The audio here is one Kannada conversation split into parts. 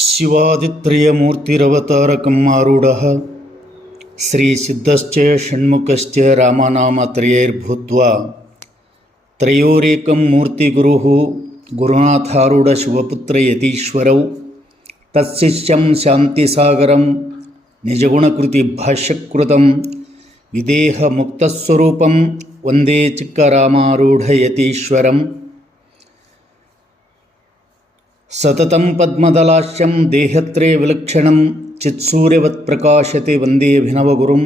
ಶಿವಾದಿತ್ರಯಮೂರ್ತಿರವತಾರಕಂ ಆರೂಢಃ ಶ್ರೀಸಿದ್ಧಶ್ಚ ಷಣ್ಮುಖಶ್ಚ ರಾಮನಾಮತ್ರಯೈರ್ಭೂತ್ವಾ ತ್ರಯೋರೇಕಂ ಮೂರ್ತಿಗುರುಃ ಗುರುನಾಥಾರೂಢ ಶಿವಪುತ್ರ ಯತೀಶ್ವರೌ ತತ್ಶಿಷ್ಯಂ ಶಾಂತಿಸಾಗರಂ ನಿಜಗುಣಕೃತಿ ಭಾಷ್ಯಕೃತಂ ವಿದೇಹ ಮುಕ್ತಸ್ವರೂಪಂ ವಂದೇ ಚಿಕ್ಕರಾಮಾರೂಢ ಯತೀಶ್ವರಂ ಸತತಂ ಪದ್ಮದಲಾಶ್ಯಂ ದೇಹತ್ರಯ ವಿಲಕ್ಷಣಂ ಚಿತ್ಸೂರ್ಯವತ್ ಪ್ರಕಾಶತೆ ವಂದೇ ಅಭಿನವಗುರುಂ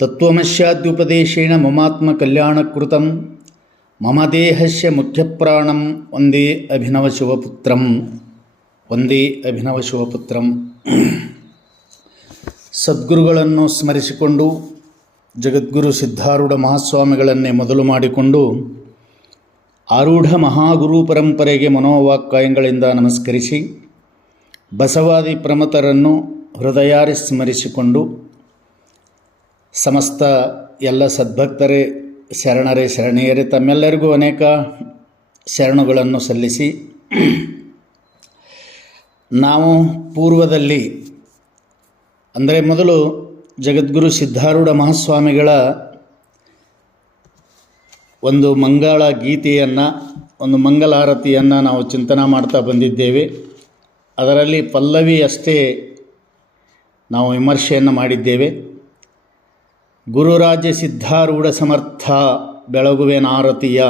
ತತ್ವಮಸ್ಯಾದ್ಯುಪದೇಶೇನ ಮಮಾತ್ಮ ಕಲ್ಯಾಣಕೃತಂ ಮಮ ದೇಹಸ್ಯ ಮುಖ್ಯಪ್ರಾಣಂ ವಂದೇ ಅಭಿನವಶಿವಪುತ್ರಂ ವಂದೇ ಅಭಿನವಶಿವಪುತ್ರಂ. ಸದ್ಗುರುಗಳನ್ನು ಸ್ಮರಿಸಿಕೊಂಡು ಜಗದ್ಗುರು ಸಿದ್ಧಾರೂಢ ಮಹಾಸ್ವಾಮಿಗಳನ್ನೇ ಮೊದಲು ಮಾಡಿಕೊಂಡು ಆರೂಢ ಮಹಾಗುರು ಪರಂಪರೆಗೆ ಮನೋವಾಕ್ಕಾಯಗಳಿಂದ ನಮಸ್ಕರಿಸಿ ಬಸವಾದಿ ಪ್ರಮತರನ್ನು ಹೃದಯಾರಿ ಸ್ಮರಿಸಿಕೊಂಡು ಸಮಸ್ತ ಎಲ್ಲ ಸದ್ಭಕ್ತರೇ ಶರಣರೇ ಶರಣೀಯರೇ ತಮ್ಮೆಲ್ಲರಿಗೂ ಅನೇಕ ಶರಣುಗಳನ್ನು ಸಲ್ಲಿಸಿ ನಾವು ಪೂರ್ವದಲ್ಲಿ ಅಂದರೆ ಮೊದಲು ಜಗದ್ಗುರು ಸಿದ್ಧಾರೂಢ ಮಹಾಸ್ವಾಮಿಗಳ ಒಂದು ಮಂಗಳ ಗೀತೆಯನ್ನು ಒಂದು ಮಂಗಲಾರತಿಯನ್ನು ನಾವು ಚಿಂತನೆ ಮಾಡ್ತಾ ಬಂದಿದ್ದೇವೆ. ಅದರಲ್ಲಿ ಪಲ್ಲವಿ ಅಷ್ಟೇ ನಾವು ವಿಮರ್ಶೆಯನ್ನು ಮಾಡಿದ್ದೇವೆ. ಗುರುರಾಜ್ಯ ಸಿದ್ಧಾರೂಢ ಸಮರ್ಥ ಬೆಳಗುವೆನಾರತಿಯ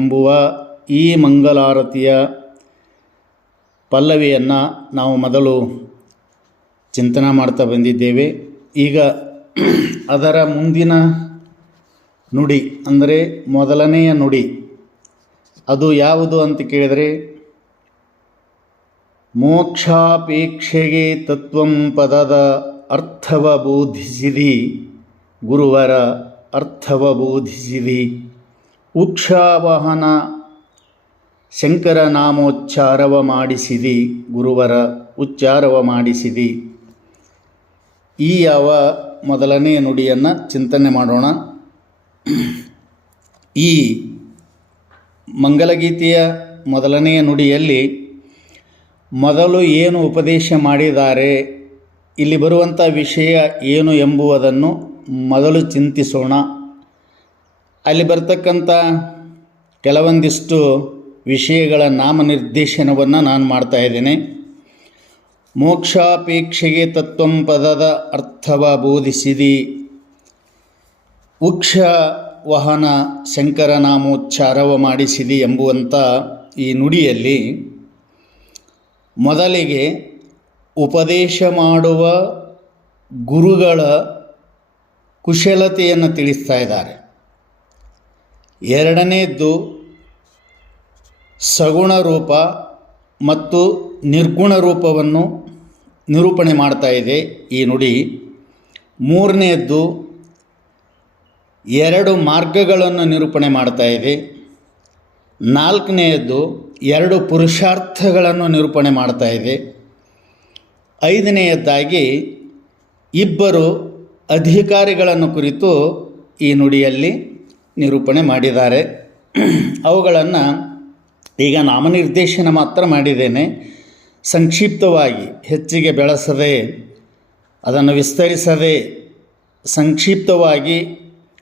ಎಂಬುವ ಈ ಮಂಗಲಾರತಿಯ ಪಲ್ಲವಿಯನ್ನು ನಾವು ಮೊದಲು ಚಿಂತನೆ ಮಾಡ್ತಾ ಬಂದಿದ್ದೇವೆ. ಈಗ ಅದರ ಮುಂದಿನ ನುಡಿ ಅಂದರೆ ಮೊದಲನೆಯ ನುಡಿ ಅದು ಯಾವುದು ಅಂತ ಕೇಳಿದರೆ, ಮೋಕ್ಷಾಪೇಕ್ಷೆಗೆ ತತ್ವಂ ಪದದ ಅರ್ಥವ ಬೋಧಿಸಿದಿ ಗುರುವರ ಅರ್ಥವ ಬೋಧಿಸಿದಿ ಉಕ್ಷಾವಹನ ಶಂಕರ ನಾಮೋಚ್ಚಾರವ ಮಾಡಿಸಿದಿ ಗುರುವರ ಉಚ್ಚಾರವ ಮಾಡಿಸಿದಿ. ಈ ಯಾವ ಮೊದಲನೆಯ ನುಡಿಯನ್ನು ಚಿಂತನೆ ಮಾಡೋಣ. ಈ ಮಂಗಲಗೀತೆಯ ಮೊದಲನೆಯ ನುಡಿಯಲ್ಲಿ ಮೊದಲು ಏನು ಉಪದೇಶ ಮಾಡಿದ್ದಾರೆ, ಇಲ್ಲಿ ಬರುವಂಥ ವಿಷಯ ಏನು ಎಂಬುವುದನ್ನು ಮೊದಲು ಚಿಂತಿಸೋಣ. ಅಲ್ಲಿ ಬರ್ತಕ್ಕಂಥ ಕೆಲವೊಂದಿಷ್ಟು ವಿಷಯಗಳ ನಾಮನಿರ್ದೇಶನವನ್ನು ನಾನು ಮಾಡ್ತಾಯಿದ್ದೇನೆ. ಮೋಕ್ಷಾಪೇಕ್ಷೆಗೆ ತತ್ವಂ ಪದದ ಅರ್ಥವ ಬೋಧಿಸಿದಿ ಉಕ್ಷ ವಹನ ಶಂಕರನಾಮೋಚ್ಚಾರವ ಮಾಡಿಸಿದಿ ಎಂಬುವಂಥ ಈ ನುಡಿಯಲ್ಲಿ ಮೊದಲಿಗೆ ಉಪದೇಶ ಮಾಡುವ ಗುರುಗಳ ಕುಶಲತೆಯನ್ನು ತಿಳಿಸ್ತಾ ಇದ್ದಾರೆ. ಎರಡನೇದ್ದು ಸಗುಣ ರೂಪ ಮತ್ತು ನಿರ್ಗುಣ ರೂಪವನ್ನು ನಿರೂಪಣೆ ಮಾಡ್ತಾ ಇದೆ ಈ ನುಡಿ. ಮೂರನೆಯದ್ದು ಎರಡು ಮಾರ್ಗಗಳನ್ನು ನಿರೂಪಣೆ ಮಾಡ್ತಾ ಇದೆ. ನಾಲ್ಕನೆಯದ್ದು ಎರಡು ಪುರುಷಾರ್ಥಗಳನ್ನು ನಿರೂಪಣೆ ಮಾಡ್ತಾ ಇದೆ. ಐದನೆಯದ್ದಾಗಿ ಇಬ್ಬರು ಅಧಿಕಾರಿಗಳನ್ನು ಕುರಿತು ಈ ನುಡಿಯಲ್ಲಿ ನಿರೂಪಣೆ ಮಾಡಿದ್ದಾರೆ. ಅವುಗಳನ್ನು ಈಗ ನಾಮನಿರ್ದೇಶನ ಮಾತ್ರ ಮಾಡಿದ್ದೇನೆ. ಸಂಕ್ಷಿಪ್ತವಾಗಿ ಹೆಚ್ಚಿಗೆ ಬೆಳೆಸದೆ ಅದನ್ನು ವಿಸ್ತರಿಸದೆ ಸಂಕ್ಷಿಪ್ತವಾಗಿ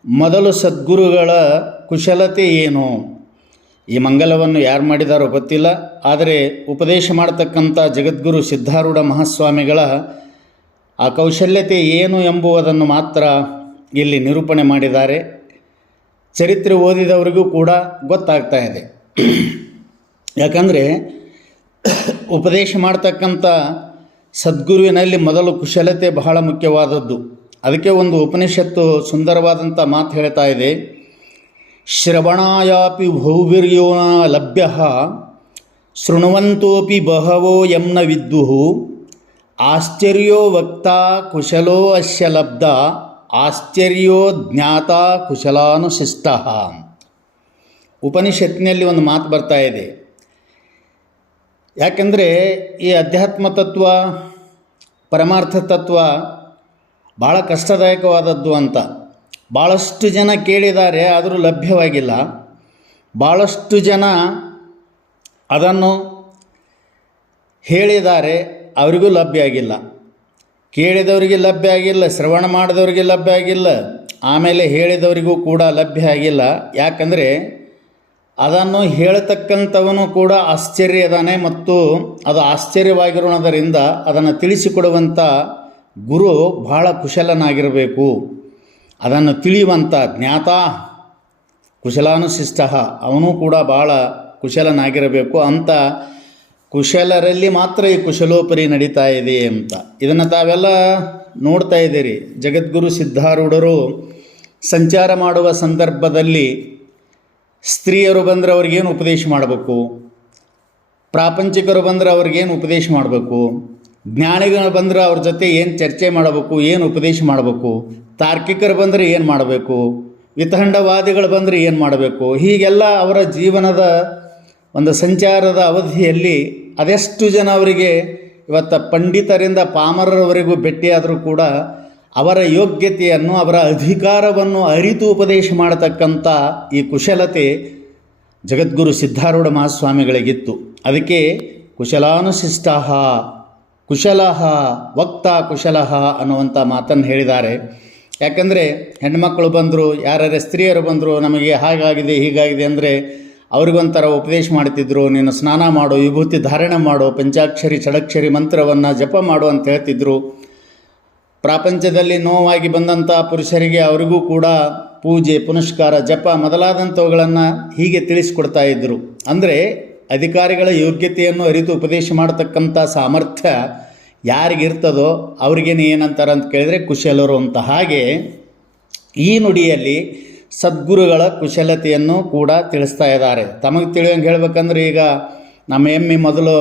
ಮೊದಲು ಸದ್ಗುರುಗಳ ಕುಶಲತೆ ಏನು, ಈ ಮಂಗಲವನ್ನು ಯಾರು ಮಾಡಿದಾರೋ ಗೊತ್ತಿಲ್ಲ, ಆದರೆ ಉಪದೇಶ ಮಾಡತಕ್ಕಂಥ ಜಗದ್ಗುರು ಸಿದ್ಧಾರೂಢ ಮಹಾಸ್ವಾಮಿಗಳ ಆ ಕೌಶಲ್ಯತೆ ಏನು ಎಂಬುವುದನ್ನು ಮಾತ್ರ ಇಲ್ಲಿ ನಿರೂಪಣೆ ಮಾಡಿದ್ದಾರೆ. ಚರಿತ್ರೆ ಓದಿದವರಿಗೂ ಕೂಡ ಗೊತ್ತಾಗ್ತಾ ಇದೆ. ಯಾಕಂದರೆ ಉಪದೇಶ ಮಾಡ್ತಕ್ಕಂಥ ಸದ್ಗುರುವಿನಲ್ಲಿ ಮೊದಲು ಕುಶಲತೆ ಬಹಳ ಮುಖ್ಯವಾದದ್ದು. ಅದಕ್ಕೆ ಒಂದು ಉಪನಿಷತ್ತು ಸುಂದರವಾದಂಥ ಮಾತು ಹೇಳ್ತಾ ಇದೆ. ಶ್ರವಣಾಯಾಪಿ ಭೌವೀರ್ಯೋ ನ ಲಭ್ಯ ಶೃಣ್ವಂತೋಪಿ ಬಹವೋ ಯಮ್ನ ವಿದ್ದುಃ ಆಶ್ಚರ್ಯೋ ವಕ್ತಾ ಕುಶಲೋ ಅಸ್ಯ ಲಬ್ಧ ಆಶ್ಚರ್ಯೋ ಜ್ಞಾತ ಕುಶಲಾನುಶಿಷ್ಟ. ಉಪನಿಷತ್ತಿನಲ್ಲಿ ಒಂದು ಮಾತು ಬರ್ತಾ ಇದೆ. ಯಾಕೆಂದರೆ ಈ ಅಧ್ಯಾತ್ಮ ತತ್ವ ಪರಮಾರ್ಥ ತತ್ವ ಭಾಳ ಕಷ್ಟದಾಯಕವಾದದ್ದು ಅಂತ ಭಾಳಷ್ಟು ಜನ ಕೇಳಿದ್ದಾರೆ, ಆದರೂ ಲಭ್ಯವಾಗಿಲ್ಲ. ಭಾಳಷ್ಟು ಜನ ಅದನ್ನು ಹೇಳಿದ್ದಾರೆ, ಅವರಿಗೂ ಲಭ್ಯ ಆಗಿಲ್ಲ, ಕೇಳಿದವರಿಗೆ ಲಭ್ಯ ಆಗಿಲ್ಲ, ಶ್ರವಣ ಮಾಡಿದವರಿಗೆ ಲಭ್ಯ ಆಗಿಲ್ಲ, ಆಮೇಲೆ ಹೇಳಿದವರಿಗೂ ಕೂಡ ಲಭ್ಯ ಆಗಿಲ್ಲ. ಯಾಕಂದರೆ ಅದನ್ನು ಹೇಳತಕ್ಕಂಥವನು ಕೂಡ ಆಶ್ಚರ್ಯ ಇದ್ದಾನೆ ಮತ್ತು ಅದು ಆಶ್ಚರ್ಯವಾಗಿರೋಣದರಿಂದ ಅದನ್ನು ತಿಳಿಸಿಕೊಡುವಂಥ ಗುರು ಬಹಳ ಕುಶಲನಾಗಿರಬೇಕು. ಅದನ್ನು ತಿಳಿಯುವಂಥ ಜ್ಞಾತ ಕುಶಲಾನುಶಿಷ್ಟ, ಅವನು ಕೂಡ ಭಾಳ ಕುಶಲನಾಗಿರಬೇಕು. ಅಂಥ ಕುಶಲರಲ್ಲಿ ಮಾತ್ರ ಈ ಕುಶಲೋಪರಿ ನಡೀತಾ ಇದೆ ಅಂತ ಇದನ್ನು ತಾವೆಲ್ಲ ನೋಡ್ತಾ ಇದ್ದೀರಿ. ಜಗದ್ಗುರು ಸಿದ್ಧಾರೂಢರು ಸಂಚಾರ ಮಾಡುವ ಸಂದರ್ಭದಲ್ಲಿ ಸ್ತ್ರೀಯರು ಬಂದರೆ ಅವ್ರಿಗೇನು ಉಪದೇಶ ಮಾಡಬೇಕು, ಪ್ರಾಪಂಚಿಕರು ಬಂದರೆ ಅವ್ರಿಗೇನು ಉಪದೇಶ ಮಾಡಬೇಕು, ಜ್ಞಾನಿಗಳು ಬಂದರೆ ಅವ್ರ ಜೊತೆ ಏನು ಚರ್ಚೆ ಮಾಡಬೇಕು, ಏನು ಉಪದೇಶ ಮಾಡಬೇಕು, ತಾರ್ಕಿಕರು ಬಂದರೆ ಏನು ಮಾಡಬೇಕು, ವಿತಂಡವಾದಿಗಳು ಬಂದರೆ ಏನು ಮಾಡಬೇಕು, ಹೀಗೆಲ್ಲ ಅವರ ಜೀವನದ ಒಂದು ಸಂಚಾರದ ಅವಧಿಯಲ್ಲಿ ಅದೆಷ್ಟು ಜನ ಅವರಿಗೆ ಇವತ್ತು ಪಂಡಿತರಿಂದ ಪಾಮರರವರೆಗೂ ಭೇಟಿಯಾದರೂ ಕೂಡ ಅವರ ಯೋಗ್ಯತೆಯನ್ನು ಅವರ ಅಧಿಕಾರವನ್ನು ಅರಿತು ಉಪದೇಶ ಮಾಡತಕ್ಕಂಥ ಈ ಕುಶಲತೆ ಜಗದ್ಗುರು ಸಿದ್ಧಾರೂಢ ಮಹಾಸ್ವಾಮಿಗಳಿಗಿತ್ತು. ಅದಕ್ಕೆ ಕುಶಲಾನುಶಿಷ್ಟ ಕುಶಲಃ ವಕ್ತ ಕುಶಲಃ ಅನ್ನುವಂಥ ಮಾತನ್ನು ಹೇಳಿದ್ದಾರೆ. ಯಾಕಂದರೆ ಹೆಣ್ಮಕ್ಳು ಬಂದರು, ಯಾರ್ಯಾರ ಸ್ತ್ರೀಯರು ಬಂದರು, ನಮಗೆ ಹಾಗಾಗಿದೆ ಹೀಗಾಗಿದೆ ಅಂದರೆ ಅವ್ರಿಗೊಂಥರ ಉಪದೇಶ ಮಾಡ್ತಿದ್ರು. ನೀನು ಸ್ನಾನ ಮಾಡು, ವಿಭೂತಿ ಧಾರಣೆ ಮಾಡು, ಪಂಚಾಕ್ಷರಿ ಷಡಕ್ಷರಿ ಮಂತ್ರವನ್ನು ಜಪ ಮಾಡು ಅಂತ ಹೇಳ್ತಿದ್ರು. ಪ್ರಾಪಂಚದಲ್ಲಿ ನೋವಾಗಿ ಬಂದಂಥ ಪುರುಷರಿಗೆ ಅವರಿಗೂ ಕೂಡ ಪೂಜೆ ಪುನಸ್ಕಾರ ಜಪ ಮೊದಲಾದಂಥವುಗಳನ್ನು ಹೀಗೆ ತಿಳಿಸ್ಕೊಡ್ತಾ ಇದ್ದರು. ಅಂದರೆ ಅಧಿಕಾರಿಗಳ ಯೋಗ್ಯತೆಯನ್ನು ಅರಿತು ಉಪದೇಶ ಮಾಡತಕ್ಕಂಥ ಸಾಮರ್ಥ್ಯ ಯಾರಿಗಿರ್ತದೋ ಅವ್ರಿಗೇನು ಏನಂತಾರೆ ಅಂತ ಕೇಳಿದರೆ ಕುಶಲರು ಅಂತ. ಹಾಗೆ ಈ ನುಡಿಯಲ್ಲಿ ಸದ್ಗುರುಗಳ ಕುಶಲತೆಯನ್ನು ಕೂಡ ತಿಳಿಸ್ತಾ ಇದ್ದಾರೆ. ತಮಗೆ ತಿಳಿಯೋಂಗೆ ಹೇಳ್ಬೇಕಂದ್ರೆ, ಈಗ ನಮ್ಮ ಎಮ್ಮೆ ಮೊದಲು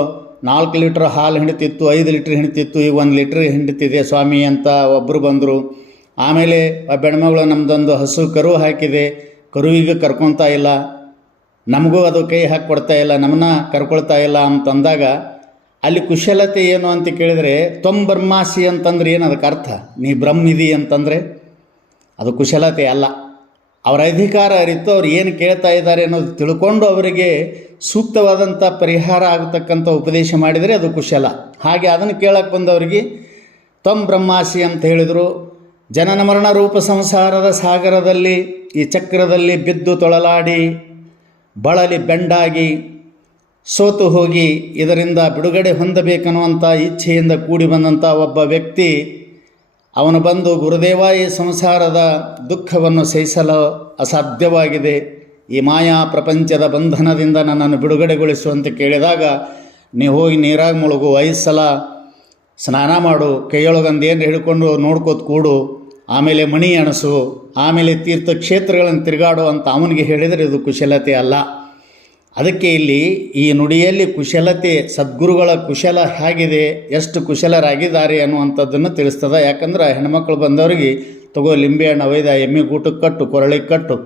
4 ಲೀಟ್ರ್ ಹಾಲು ಹಿಂಡ್ತಿತ್ತು, 5 ಲೀಟ್ರ್ ಹಿಂಡ್ತಿತ್ತು, ಈಗ 1 ಲೀಟ್ರ್ ಹಿಂಡ್ತಿದೆ ಸ್ವಾಮಿ ಅಂತ ಒಬ್ಬರು ಬಂದರು. ಆಮೇಲೆ ಬೆಣ್ಮಗಳು ನಮ್ಮದೊಂದು ಹಸು ಕರು ಹಾಕಿದೆ, ಕರುವಿಗೆ ಕರ್ಕೊತಾ ಇಲ್ಲ, ನಮಗೂ ಅದು ಕೈ ಹಾಕಿ ಕೊಡ್ತಾ ಇಲ್ಲ, ನಮ್ಮನ್ನ ಕರ್ಕೊಳ್ತಾ ಇಲ್ಲ ಅಂತಂದಾಗ ಅಲ್ಲಿ ಕುಶಲತೆ ಏನು ಅಂತ ಕೇಳಿದರೆ, ಬ್ರಹ್ಮಾಸಿ ಅಂತಂದ್ರೆ ಏನು ಅದಕ್ಕೆ ಅರ್ಥ? ನೀ ಬ್ರಹ್ಮಿದಿ ಅಂತಂದರೆ ಅದು ಕುಶಲತೆ ಅಲ್ಲ. ಅವರ ಅಧಿಕಾರ ಅರಿತು ಅವ್ರು ಏನು ಕೇಳ್ತಾ ಇದ್ದಾರೆ ಅನ್ನೋದು ತಿಳ್ಕೊಂಡು ಅವರಿಗೆ ಸೂಕ್ತವಾದಂಥ ಪರಿಹಾರ ಆಗತಕ್ಕಂಥ ಉಪದೇಶ ಮಾಡಿದರೆ ಅದು ಕುಶಲ. ಹಾಗೆ ಅದನ್ನು ಕೇಳಕ್ಕೆ ಬಂದವರಿಗೆ ಬ್ರಹ್ಮಾಸಿ ಅಂತ ಹೇಳಿದರು. ಜನನ ಮರಣ ರೂಪ ಸಂಸಾರದ ಸಾಗರದಲ್ಲಿ ಈ ಚಕ್ರದಲ್ಲಿ ಬಿದ್ದು ತೊಳಲಾಡಿ ಬಳಲಿ ಬೆಂಡಾಗಿ ಸೋತು ಹೋಗಿ ಇದರಿಂದ ಬಿಡುಗಡೆ ಹೊಂದಬೇಕನ್ನುವಂಥ ಇಚ್ಛೆಯಿಂದ ಕೂಡಿ ಬಂದಂಥ ಒಬ್ಬ ವ್ಯಕ್ತಿ ಅವನು ಬಂದು, ಗುರುದೇವ, ಈ ಸಂಸಾರದ ದುಃಖವನ್ನು ಸಹಿಸಲು ಅಸಾಧ್ಯವಾಗಿದೆ, ಈ ಮಾಯಾ ಪ್ರಪಂಚದ ಬಂಧನದಿಂದ ನನ್ನನ್ನು ಬಿಡುಗಡೆಗೊಳಿಸು ಅಂತ ಕೇಳಿದಾಗ, ನೀವು ಹೋಗಿ ನೀರಾಗ ಮುಳುಗು, 5 ಸಲ ಸ್ನಾನ ಮಾಡು, ಕೈಯೊಳಗಂದು ಏನು ಹಿಡ್ಕೊಂಡು ನೋಡ್ಕೋತ ಕೂಡು, ಆಮೇಲೆ ಮಣಿ ಅಣಸು, ಆಮೇಲೆ ತೀರ್ಥಕ್ಷೇತ್ರಗಳನ್ನು ತಿರುಗಾಡು ಅಂತ ಅವನಿಗೆ ಹೇಳಿದರೆ ಇದು ಕುಶಲತೆ ಅಲ್ಲ. ಅದಕ್ಕೆ ಇಲ್ಲಿ ಈ ನುಡಿಯಲ್ಲಿ ಕುಶಲತೆ, ಸದ್ಗುರುಗಳ ಕುಶಲ ಹೇಗಿದೆ, ಎಷ್ಟು ಕುಶಲರಾಗಿದ್ದಾರೆ ಅನ್ನುವಂಥದ್ದನ್ನು ತಿಳಿಸ್ತದೆ. ಯಾಕಂದ್ರೆ ಹೆಣ್ಮಕ್ಳು ಬಂದವರಿಗೆ ತಗೋ ಲಿಂಬೆ ಹಣ್ಣು ಒಯ್ದ ಎಮ್ಮೆ ಗೂಟಕ್ಕೆ ಕಟ್ಟು, ಕೊರಳಿಗೆ ಕಟ್ಟು,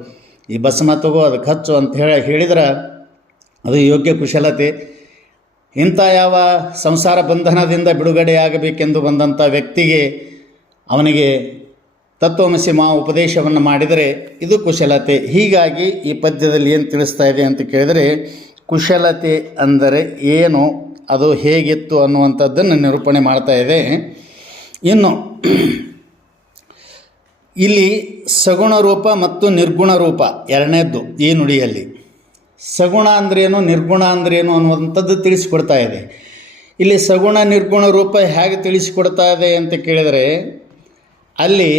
ಈ ಭಸ್ಮ ತಗೋ ಅದಕ್ಕೆ ಹಚ್ಚು ಅಂತ ಹೇಳಿದ್ರೆ ಅದು ಯೋಗ್ಯ ಕುಶಲತೆ. ಇಂಥ ಯಾವ ಸಂಸಾರ ಬಂಧನದಿಂದ ಬಿಡುಗಡೆಯಾಗಬೇಕೆಂದು ಬಂದಂಥ ವ್ಯಕ್ತಿಗೆ ಅವನಿಗೆ ತತ್ವಮಸಿ ಉಪದೇಶವನ್ನು ಮಾಡಿದರೆ ಇದು ಕುಶಲತೆ. ಹೀಗಾಗಿ ಈ ಪದ್ಯದಲ್ಲಿ ಏನು ತಿಳಿಸ್ತಾ ಇದೆ ಅಂತ ಕೇಳಿದರೆ, ಕುಶಲತೆ ಅಂದರೆ ಏನು, ಅದು ಹೇಗಿತ್ತು ಅನ್ನುವಂಥದ್ದನ್ನು ನಿರೂಪಣೆ ಮಾಡ್ತಾ ಇದೆ. ಇನ್ನು ಇಲ್ಲಿ ಸಗುಣ ರೂಪ ಮತ್ತು ನಿರ್ಗುಣ ರೂಪ ಎರಡನೇದ್ದು ಈ ನುಡಿಯಲ್ಲಿ. ಸಗುಣ ಅಂದ್ರೇನು, ನಿರ್ಗುಣ ಅಂದ್ರೇನು ಅನ್ನುವಂಥದ್ದು ತಿಳಿಸಿಕೊಡ್ತಾ ಇದೆ. ಇಲ್ಲಿ ಸಗುಣ ನಿರ್ಗುಣ ರೂಪ ಹೇಗೆ ತಿಳಿಸಿಕೊಡ್ತಾ ಇದೆ ಅಂತ ಕೇಳಿದರೆ, ಅಲ್ಲಿ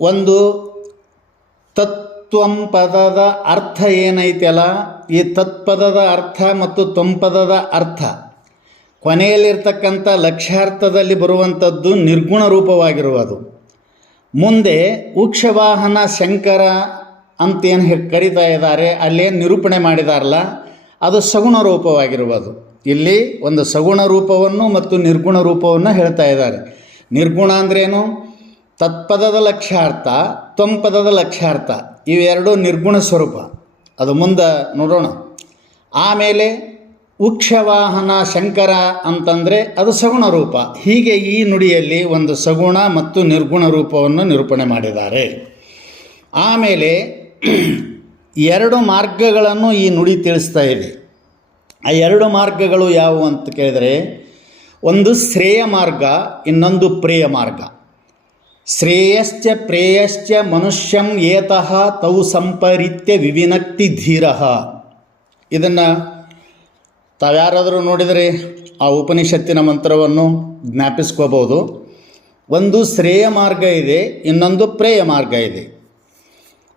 ಒಂದು ತತ್ವಂ ಪದದ ಅರ್ಥ ಏನೈತಲ್ಲ, ಈ ತತ್ಪದದ ಅರ್ಥ ಮತ್ತು ತ್ವಂಪದದ ಅರ್ಥ ಕೊನೆಯಲ್ಲಿರ್ತಕ್ಕಂಥ ಲಕ್ಷ್ಯಾರ್ಥದಲ್ಲಿ ಬರುವಂಥದ್ದು ನಿರ್ಗುಣ ರೂಪವಾಗಿರುವುದು. ಮುಂದೆ ಉಕ್ಷವಾಹನ ಶಂಕರ ಅಂತೇನು ಕರೀತಾ ಇದ್ದಾರೆ, ಅಲ್ಲೇನು ನಿರೂಪಣೆ ಮಾಡಿದಾರಲ್ಲ ಅದು ಸಗುಣ ರೂಪವಾಗಿರುವುದು. ಇಲ್ಲಿ ಒಂದು ಸಗುಣ ರೂಪವನ್ನು ಮತ್ತು ನಿರ್ಗುಣ ರೂಪವನ್ನು ಹೇಳ್ತಾ ಇದ್ದಾರೆ. ನಿರ್ಗುಣ ಅಂದ್ರೇನು? ತತ್ಪದದ ಲಕ್ಷ್ಯಾರ್ಥ, ತ್ವಂಪದದ ಲಕ್ಷ್ಯಾರ್ಥ ಇವೆರಡೂ ನಿರ್ಗುಣ ಸ್ವರೂಪ, ಅದು ಮುಂದೆ ನೋಡೋಣ. ಆಮೇಲೆ ಉಕ್ಷವಾಹನ ಶಂಕರ ಅಂತಂದರೆ ಅದು ಸಗುಣ ರೂಪ. ಹೀಗೆ ಈ ನುಡಿಯಲ್ಲಿ ಒಂದು ಸಗುಣ ಮತ್ತು ನಿರ್ಗುಣ ರೂಪವನ್ನು ನಿರೂಪಣೆ ಮಾಡಿದ್ದಾರೆ. ಆಮೇಲೆ 2 ಮಾರ್ಗಗಳನ್ನು ಈ ನುಡಿ ತಿಳಿಸ್ತಾ ಇದೆ. ಆ 2 ಮಾರ್ಗಗಳು ಯಾವುವು ಅಂತ ಕೇಳಿದರೆ, ಒಂದು ಶ್ರೇಯ ಮಾರ್ಗ, ಇನ್ನೊಂದು ಪ್ರೇಯ ಮಾರ್ಗ. ಶ್ರೇಯಶ್ಚ ಪ್ರೇಯಶ್ಚ ಮನುಷ್ಯಂ ಏತಃ ತೌ ಸಂಪರಿತ್ಯ ವಿವಿನಕ್ತಿ ಧೀರಃ. ಇದನ್ನು ತಾವ್ಯಾರಾದರೂ ನೋಡಿದರೆ ಆ ಉಪನಿಷತ್ತಿನ ಮಂತ್ರವನ್ನು ಜ್ಞಾಪಿಸ್ಕೋಬೋದು. ಒಂದು ಶ್ರೇಯ ಮಾರ್ಗ ಇದೆ, ಇನ್ನೊಂದು ಪ್ರೇಯ ಮಾರ್ಗ ಇದೆ.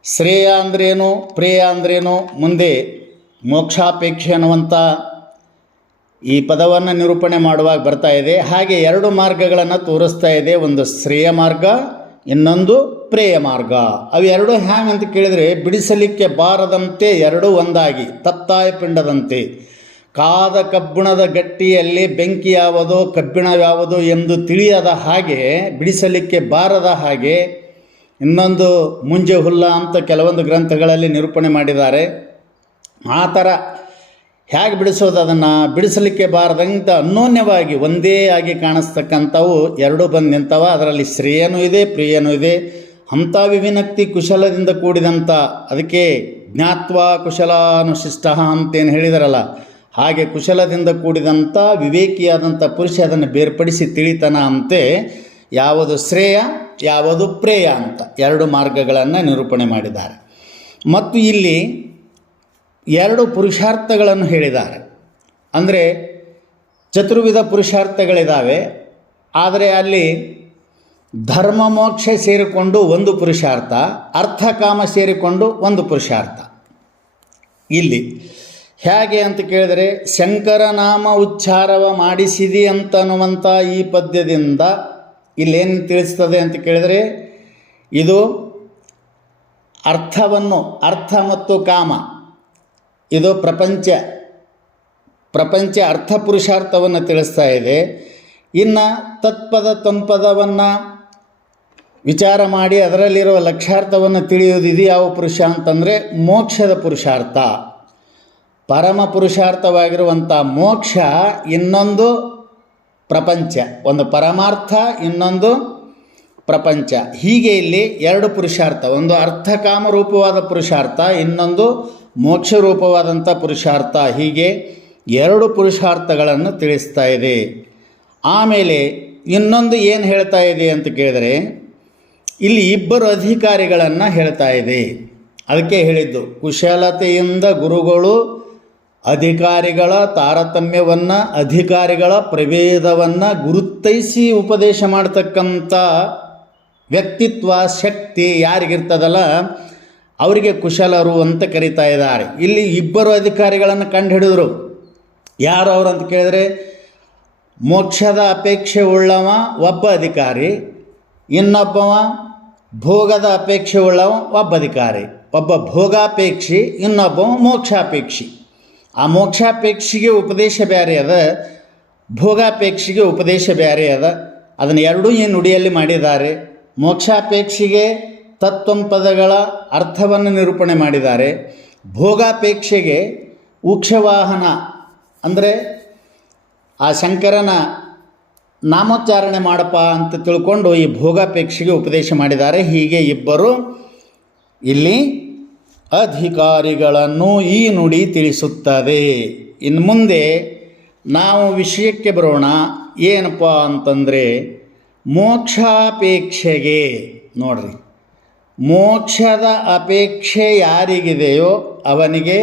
ಶ್ರೇಯ ಅಂದ್ರೇನು, ಪ್ರೇಯ ಅಂದ್ರೇನು ಮುಂದೆ ಮೋಕ್ಷಾಪೇಕ್ಷೆ ಅನ್ನುವಂಥ ಈ ಪದವನ್ನು ನಿರೂಪಣೆ ಮಾಡುವಾಗ ಬರ್ತಾ ಇದೆ. ಹಾಗೆ ಎರಡು ಮಾರ್ಗಗಳನ್ನು ತೋರಿಸ್ತಾ ಇದೆ, ಒಂದು ಶ್ರೇಯ ಮಾರ್ಗ, ಇನ್ನೊಂದು ಪ್ರೇಯ ಮಾರ್ಗ. ಅವು ಎರಡು ಹ್ಯಾಂಗೆ ಅಂತ ಕೇಳಿದರೆ, ಬಿಡಿಸಲಿಕ್ಕೆ ಬಾರದಂತೆ ಎರಡೂ ಒಂದಾಗಿ ತತ್ತಾಯ ಪಿಂಡದಂತೆ. ಕಾದ ಕಬ್ಬಿಣದ ಗಟ್ಟಿಯಲ್ಲಿ ಬೆಂಕಿ ಯಾವುದೋ ಕಬ್ಬಿಣ ಯಾವುದೋ ಎಂದು ತಿಳಿಯದ ಹಾಗೆ, ಬಿಡಿಸಲಿಕ್ಕೆ ಬಾರದ ಹಾಗೆ. ಇನ್ನೊಂದು ಮುಂಜೆ ಹುಲ್ಲ ಅಂತ ಕೆಲವೊಂದು ಗ್ರಂಥಗಳಲ್ಲಿ ನಿರೂಪಣೆ ಮಾಡಿದ್ದಾರೆ. ಆ ಥರ ಹೇಗೆ ಬಿಡಿಸೋದು, ಅದನ್ನು ಬಿಡಿಸಲಿಕ್ಕೆ ಬಾರದಂತ ಅನ್ಯೋನ್ಯವಾಗಿ ಒಂದೇ ಆಗಿ ಕಾಣಿಸ್ತಕ್ಕಂಥವು ಎರಡು ಬಂದು ನಿಂತವ. ಅದರಲ್ಲಿ ಶ್ರೇಯನೂ ಇದೆ, ಪ್ರಿಯನೂ ಇದೆ. ಅಂಥ ವಿವಿನಕ್ತಿ ಕುಶಲದಿಂದ ಕೂಡಿದಂಥ, ಅದಕ್ಕೆ ಜ್ಞಾತ್ವಾ ಕುಶಲಾನುಶಿಷ್ಟ ಅಂತೇನು ಹೇಳಿದಾರಲ್ಲ, ಹಾಗೆ ಕುಶಲದಿಂದ ಕೂಡಿದಂಥ ವಿವೇಕಿಯಾದಂಥ ಪುರುಷ ಅದನ್ನು ಬೇರ್ಪಡಿಸಿ ತಿಳಿತನ ಅಂತೆ ಯಾವುದು ಶ್ರೇಯ ಯಾವುದು ಪ್ರೇಯ ಅಂತ ಎರಡು ಮಾರ್ಗಗಳನ್ನು ನಿರೂಪಣೆ ಮಾಡಿದ್ದಾರೆ. ಮತ್ತು ಇಲ್ಲಿ ಎರಡು ಪುರುಷಾರ್ಥಗಳನ್ನು ಹೇಳಿದ್ದಾರೆ. ಅಂದರೆ ಚತುರ್ವಿಧ ಪುರುಷಾರ್ಥಗಳಿದ್ದಾವೆ, ಆದರೆ ಅಲ್ಲಿ ಧರ್ಮ ಮೋಕ್ಷ ಸೇರಿಕೊಂಡು ಒಂದು ಪುರುಷಾರ್ಥ, ಅರ್ಥಕಾಮ ಸೇರಿಕೊಂಡು ಒಂದು ಪುರುಷಾರ್ಥ. ಇಲ್ಲಿ ಹೇಗೆ ಅಂತ ಕೇಳಿದರೆ, ಶಂಕರನಾಮ ಉಚ್ಚಾರವ ಮಾಡಿಸಿದಿ ಅಂತನ್ನುವಂಥ ಈ ಪದ್ಯದಿಂದ ಇಲ್ಲೇನು ತಿಳಿಸ್ತದೆ ಅಂತ ಕೇಳಿದರೆ, ಇದು ಅರ್ಥವನ್ನು, ಅರ್ಥ ಮತ್ತು ಕಾಮ, ಇದು ಪ್ರಪಂಚ ಅರ್ಥ ಪುರುಷಾರ್ಥವನ್ನು ತಿಳಿಸ್ತಾ ಇದೆ. ಇನ್ನು ತತ್ಪದ ತಂಪದವನ್ನು ವಿಚಾರ ಮಾಡಿ ಅದರಲ್ಲಿರುವ ಲಕ್ಷ್ಯಾರ್ಥವನ್ನು ತಿಳಿಯೋದು ಇದು ಯಾವ ಪುರುಷ ಅಂತಂದರೆ ಮೋಕ್ಷದ ಪುರುಷಾರ್ಥ. ಪರಮ ಪುರುಷಾರ್ಥವಾಗಿರುವಂಥ ಮೋಕ್ಷ, ಇನ್ನೊಂದು ಪ್ರಪಂಚ. ಒಂದು ಪರಮಾರ್ಥ, ಇನ್ನೊಂದು ಪ್ರಪಂಚ. ಹೀಗೆ ಇಲ್ಲಿ ಎರಡು ಪುರುಷಾರ್ಥ, ಒಂದು ಅರ್ಥಕಾಮ ರೂಪವಾದ ಪುರುಷಾರ್ಥ, ಇನ್ನೊಂದು ಮೋಕ್ಷ ರೂಪವಾದಂಥ ಪುರುಷಾರ್ಥ. ಹೀಗೆ ಎರಡು ಪುರುಷಾರ್ಥಗಳನ್ನು ತಿಳಿಸ್ತಾ ಇದೆ. ಆಮೇಲೆ ಇನ್ನೊಂದು ಏನು ಹೇಳ್ತಾ ಇದೆ ಅಂತ ಕೇಳಿದರೆ, ಇಲ್ಲಿ ಇಬ್ಬರು ಅಧಿಕಾರಿಗಳನ್ನು ಹೇಳ್ತಾ ಇದೆ. ಅದಕ್ಕೆ ಹೇಳಿದ್ದು, ಕುಶಲತೆಯಿಂದ ಗುರುಗಳು ಅಧಿಕಾರಿಗಳ ತಾರತಮ್ಯವನ್ನು, ಅಧಿಕಾರಿಗಳ ಪ್ರಭೇದವನ್ನು ಗುರುತೈಸಿ ಉಪದೇಶ ಮಾಡ್ತಕ್ಕಂಥ ವ್ಯಕ್ತಿತ್ವ ಶಕ್ತಿ ಯಾರಿಗಿರ್ತದಲ್ಲ ಅವರಿಗೆ ಕುಶಲರು ಅಂತ ಕರೀತಾ ಇದ್ದಾರೆ. ಇಲ್ಲಿ ಇಬ್ಬರು ಅಧಿಕಾರಿಗಳನ್ನು ಕಂಡುಹಿಡಿದ್ರು. ಯಾರು ಅವರು ಅಂತ ಕೇಳಿದರೆ, ಮೋಕ್ಷದ ಅಪೇಕ್ಷೆ ಉಳ್ಳವ ಒಬ್ಬ ಅಧಿಕಾರಿ, ಇನ್ನೊಬ್ಬವ ಭೋಗದ ಅಪೇಕ್ಷೆ ಉಳ್ಳವ ಒಬ್ಬ ಅಧಿಕಾರಿ. ಒಬ್ಬ ಭೋಗಾಪೇಕ್ಷಿ, ಇನ್ನೊಬ್ಬವ ಮೋಕ್ಷಾಪೇಕ್ಷಿ. ಆ ಮೋಕ್ಷಾಪೇಕ್ಷಿಗೆ ಉಪದೇಶ ಬೇರೆ ಅದ, ಭೋಗಾಪೇಕ್ಷಿಗೆ ಉಪದೇಶ ಬೇರೆ ಅದ. ಅದನ್ನು ಎರಡೂ ಈ ನುಡಿಯಲ್ಲಿ ಮಾಡಿದ್ದಾರೆ. ಮೋಕ್ಷಾಪೇಕ್ಷಿಗೆ ತತ್ವಂಪದಗಳ ಅರ್ಥವನ್ನು ನಿರೂಪಣೆ ಮಾಡಿದ್ದಾರೆ. ಭೋಗಾಪೇಕ್ಷೆಗೆ ಉಕ್ಷವಾಹನ ಅಂದರೆ ಆ ಶಂಕರನ ನಾಮೋಚ್ಚಾರಣೆ ಮಾಡಪ್ಪ ಅಂತ ತಿಳ್ಕೊಂಡು ಈ ಭೋಗಾಪೇಕ್ಷೆಗೆ ಉಪದೇಶ ಮಾಡಿದ್ದಾರೆ. ಹೀಗೆ ಇಬ್ಬರು ಇಲ್ಲಿ ಅಧಿಕಾರಿಗಳನ್ನು ಈ ನುಡಿ ತಿಳಿಸುತ್ತದೆ. ಇನ್ನು ಮುಂದೆ ನಾವು ವಿಷಯಕ್ಕೆ ಬರೋಣ. ಏನಪ್ಪ ಅಂತಂದರೆ, ಮೋಕ್ಷಾಪೇಕ್ಷೆಗೆ ನೋಡ್ರಿ, ಮೋಕ್ಷದ ಅಪೇಕ್ಷೆ ಯಾರಿಗಿದೆಯೋ ಅವನಿಗೆ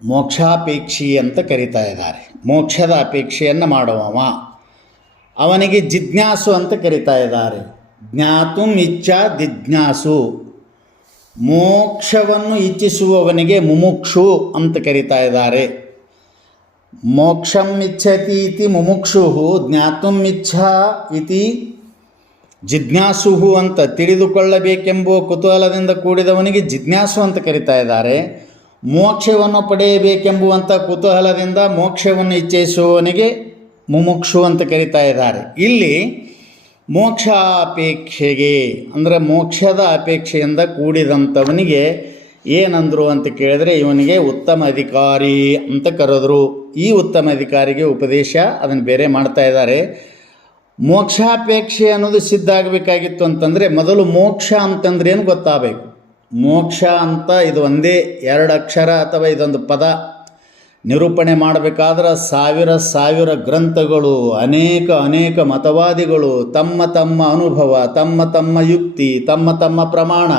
ಮೋಕ್ಷಾಪೇಕ್ಷಿ ಅಂತ ಕರೀತಾ ಇದ್ದಾರೆ. ಮೋಕ್ಷದ ಅಪೇಕ್ಷೆಯನ್ನು ಮಾಡುವವ ಅವನಿಗೆ ಜಿಜ್ಞಾಸು ಅಂತ ಕರೀತಾ ಇದ್ದಾರೆ. ಜ್ಞಾತುಂ ಇಚ್ಛಾ ಜಿಜ್ಞಾಸು. ಮೋಕ್ಷವನ್ನು ಇಚ್ಛಿಸುವವನಿಗೆ ಮುಮುಕ್ಷು ಅಂತ ಕರೀತಾ ಇದ್ದಾರೆ. ಮೋಕ್ಷಂ ಇಚ್ಛತಿ ಇತಿ ಮುಮುಕ್ಷು, ಜ್ಞಾತುಂ ಇಚ್ಛಾ ಇತಿ ಜಿಜ್ಞಾಸು ಅಂತ ತಿಳಿದುಕೊಳ್ಳಬೇಕೆಂಬುವ ಕುತೂಹಲದಿಂದ ಕೂಡಿದವನಿಗೆ ಜಿಜ್ಞಾಸು ಅಂತ ಕರೀತಾ ಇದ್ದಾರೆ. ಮೋಕ್ಷವನ್ನು ಪಡೆಯಬೇಕೆಂಬುವಂಥ ಕುತೂಹಲದಿಂದ ಮೋಕ್ಷವನ್ನು ಇಚ್ಛಿಸುವವನಿಗೆ ಮುಮುಕ್ಷು ಅಂತ ಕರೀತಾ ಇದ್ದಾರೆ. ಇಲ್ಲಿ ಮೋಕ್ಷಾಪೇಕ್ಷೆಗೆ ಅಂದರೆ ಮೋಕ್ಷದ ಅಪೇಕ್ಷೆಯಿಂದ ಕೂಡಿದಂಥವನಿಗೆ ಏನಂದರು ಅಂತ ಕೇಳಿದರೆ, ಇವನಿಗೆ ಉತ್ತಮ ಅಧಿಕಾರಿ ಅಂತ ಕರೆದ್ರು. ಈ ಉತ್ತಮ ಅಧಿಕಾರಿಗೆ ಉಪದೇಶ ಅದನ್ನು ಬೇರೆ ಮಾಡ್ತಾ ಇದ್ದಾರೆ. ಮೋಕ್ಷಾಪೇಕ್ಷೆ ಅನ್ನೋದು ಸಿದ್ಧ ಆಗಬೇಕಾಗಿತ್ತು ಅಂತಂದರೆ ಮೊದಲು ಮೋಕ್ಷ ಅಂತಂದ್ರೆ ಏನು ಗೊತ್ತಾಗಬೇಕು. ಮೋಕ್ಷ ಅಂತ ಇದು ಒಂದೇ ಎರಡು ಅಕ್ಷರ ಅಥವಾ ಇದೊಂದು ಪದ. ನಿರೂಪಣೆ ಮಾಡಬೇಕಾದ್ರೆ ಸಾವಿರ ಗ್ರಂಥಗಳು, ಅನೇಕ ಮತವಾದಿಗಳು ತಮ್ಮ ತಮ್ಮ ಅನುಭವ, ತಮ್ಮ ಯುಕ್ತಿ, ತಮ್ಮ ಪ್ರಮಾಣ,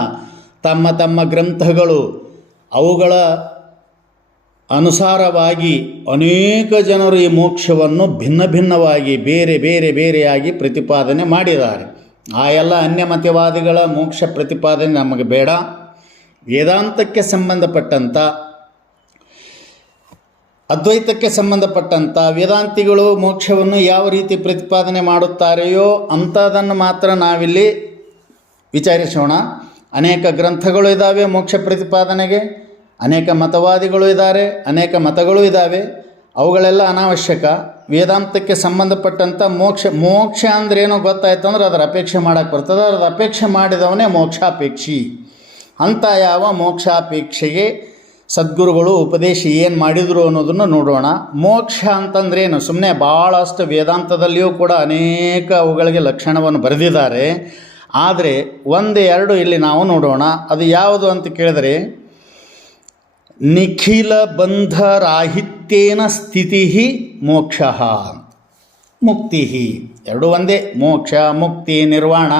ತಮ್ಮ ಗ್ರಂಥಗಳು, ಅವುಗಳ ಅನುಸಾರವಾಗಿ ಅನೇಕ ಜನರು ಈ ಮೋಕ್ಷವನ್ನು ಭಿನ್ನವಾಗಿ ಬೇರೆಯಾಗಿ ಪ್ರತಿಪಾದನೆ ಮಾಡಿದ್ದಾರೆ. ಆ ಎಲ್ಲ ಅನ್ಯಮತವಾದಿಗಳ ಮೋಕ್ಷ ಪ್ರತಿಪಾದನೆ ನಮಗೆ ಬೇಡ. ವೇದಾಂತಕ್ಕೆ ಸಂಬಂಧಪಟ್ಟಂಥ, ಅದ್ವೈತಕ್ಕೆ ಸಂಬಂಧಪಟ್ಟಂಥ ವೇದಾಂತಿಗಳು ಮೋಕ್ಷವನ್ನು ಯಾವ ರೀತಿ ಪ್ರತಿಪಾದನೆ ಮಾಡುತ್ತಾರೆಯೋ ಅಂಥದನ್ನು ಮಾತ್ರ ನಾವಿಲ್ಲಿ ವಿಚಾರಿಸೋಣ. ಅನೇಕ ಗ್ರಂಥಗಳು ಇದ್ದಾವೆ ಮೋಕ್ಷ ಪ್ರತಿಪಾದನೆಗೆ, ಅನೇಕ ಮತವಾದಿಗಳು ಇದ್ದಾರೆ, ಅನೇಕ ಮತಗಳು ಇದ್ದಾವೆ. ಅವುಗಳೆಲ್ಲ ಅನಾವಶ್ಯಕ. ವೇದಾಂತಕ್ಕೆ ಸಂಬಂಧಪಟ್ಟಂಥ ಮೋಕ್ಷ ಅಂದ್ರೆ ಏನೋ ಗೊತ್ತಾಯ್ತು ಅಂದ್ರೆ ಅದರ ಅಪೇಕ್ಷೆ ಮಾಡೋಕ್ಕೆ ಬರ್ತದೆ. ಅದರ ಅಪೇಕ್ಷೆ ಮಾಡಿದವನೇ ಮೋಕ್ಷಾಪೇಕ್ಷಿ. ಅಂಥ ಯಾವ ಮೋಕ್ಷಾಪೇಕ್ಷೆಗೆ ಸದ್ಗುರುಗಳು ಉಪದೇಶ ಏನು ಮಾಡಿದರು ಅನ್ನೋದನ್ನು ನೋಡೋಣ. ಮೋಕ್ಷ ಅಂತಂದ್ರೇನು? ಸುಮ್ಮನೆ ಭಾಳಷ್ಟು ವೇದಾಂತದಲ್ಲಿಯೂ ಕೂಡ ಅನೇಕ ಅವುಗಳಿಗೆ ಲಕ್ಷಣವನ್ನು ಬರೆದಿದ್ದಾರೆ. ಆದರೆ 1-2 ಇಲ್ಲಿ ನಾವು ನೋಡೋಣ. ಅದು ಯಾವುದು ಅಂತ ಕೇಳಿದರೆ, ನಿಖಿಲ ಬಂಧರಾಹಿತ್ಯೇನ ಸ್ಥಿತಿ ಮೋಕ್ಷ, ಮುಕ್ತಿ. ಎರಡು ಒಂದೇ. ಮೋಕ್ಷ, ಮುಕ್ತಿ, ನಿರ್ವಾಣ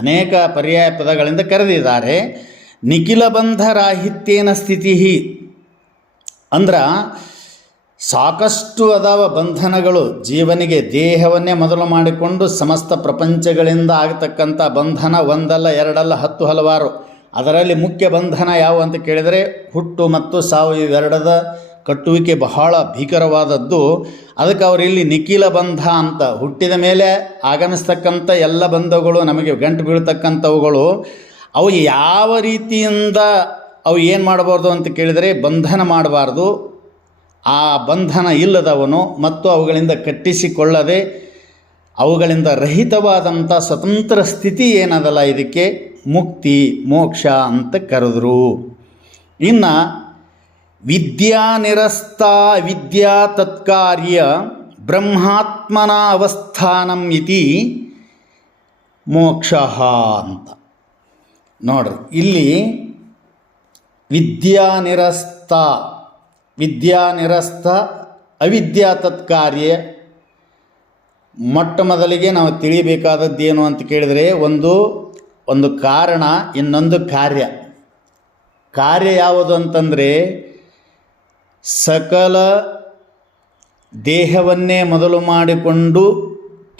ಅನೇಕ ಪರ್ಯಾಯ ಪದಗಳಿಂದ ಕರೆದಿದ್ದಾರೆ. ನಿಖಿಲ ಬಂಧರಾಹಿತ್ಯೇನ ಸ್ಥಿತಿ ಅಂದ್ರೆ ಸಾಕಷ್ಟು ಅದಾವ ಬಂಧನಗಳು. ಜೀವನಿಗೆ ದೇಹವನ್ನೇ ಮೊದಲು ಮಾಡಿಕೊಂಡು ಸಮಸ್ತ ಪ್ರಪಂಚಗಳಿಂದ ಆಗತಕ್ಕಂಥ ಬಂಧನ ಒಂದಲ್ಲ ಎರಡಲ್ಲ 10 ಹಲವಾರು. ಅದರಲ್ಲಿ ಮುಖ್ಯ ಬಂಧನ ಯಾವ ಅಂತ ಕೇಳಿದರೆ ಹುಟ್ಟು ಮತ್ತು ಸಾವು, ಇವೆರಡದ ಕಟ್ಟುವಿಕೆ ಬಹಳ ಭೀಕರವಾದದ್ದು. ಅದಕ್ಕೆ ಅವರಿಲ್ಲಿ ನಿಖಿಲ ಬಂಧ ಅಂತ, ಹುಟ್ಟಿದ ಮೇಲೆ ಆಗಮಿಸ್ತಕ್ಕಂಥ ಎಲ್ಲ ಬಂಧಗಳು, ನಮಗೆ ಗಂಟು ಬೀಳ್ತಕ್ಕಂಥವುಗಳು, ಅವು ಯಾವ ರೀತಿಯಿಂದ ಅವು ಏನು ಮಾಡಬಾರ್ದು ಅಂತ ಕೇಳಿದರೆ ಬಂಧನ ಮಾಡಬಾರ್ದು. ಆ ಬಂಧನ ಇಲ್ಲದವನು ಮತ್ತು ಅವುಗಳಿಂದ ಕಟ್ಟಿಸಿಕೊಳ್ಳದೆ ಅವುಗಳಿಂದ ರಹಿತವಾದಂಥ ಸ್ವತಂತ್ರ ಸ್ಥಿತಿ ಏನದಲ್ಲ, ಇದಕ್ಕೆ ಮುಕ್ತಿ, ಮೋಕ್ಷ ಅಂತ ಕರೆದರು. ಇನ್ನು ವಿದ್ಯಾನಿರಸ್ತ ವಿದ್ಯಾ ತತ್ಕಾರ್ಯ ಬ್ರಹ್ಮಾತ್ಮನ ಅವಸ್ಥಾನಂ ಇತಿ ಮೋಕ್ಷ ಅಂತ ನೋಡ್ರಿ. ಇಲ್ಲಿ ವಿದ್ಯಾನಿರಸ್ತ ಅವಿದ್ಯಾ ತತ್ಕಾರ್ಯ. ಮೊಟ್ಟ ಮೊದಲಿಗೆ ನಾವು ತಿಳಿಯಬೇಕಾದದ್ದೇನು ಅಂತ ಕೇಳಿದರೆ, ಒಂದು ಕಾರಣ, ಇನ್ನೊಂದು ಕಾರ್ಯ. ಕಾರ್ಯ ಯಾವುದು ಅಂತಂದರೆ, ಸಕಲ ದೇಹವನ್ನೇ ಮೊದಲು ಮಾಡಿಕೊಂಡು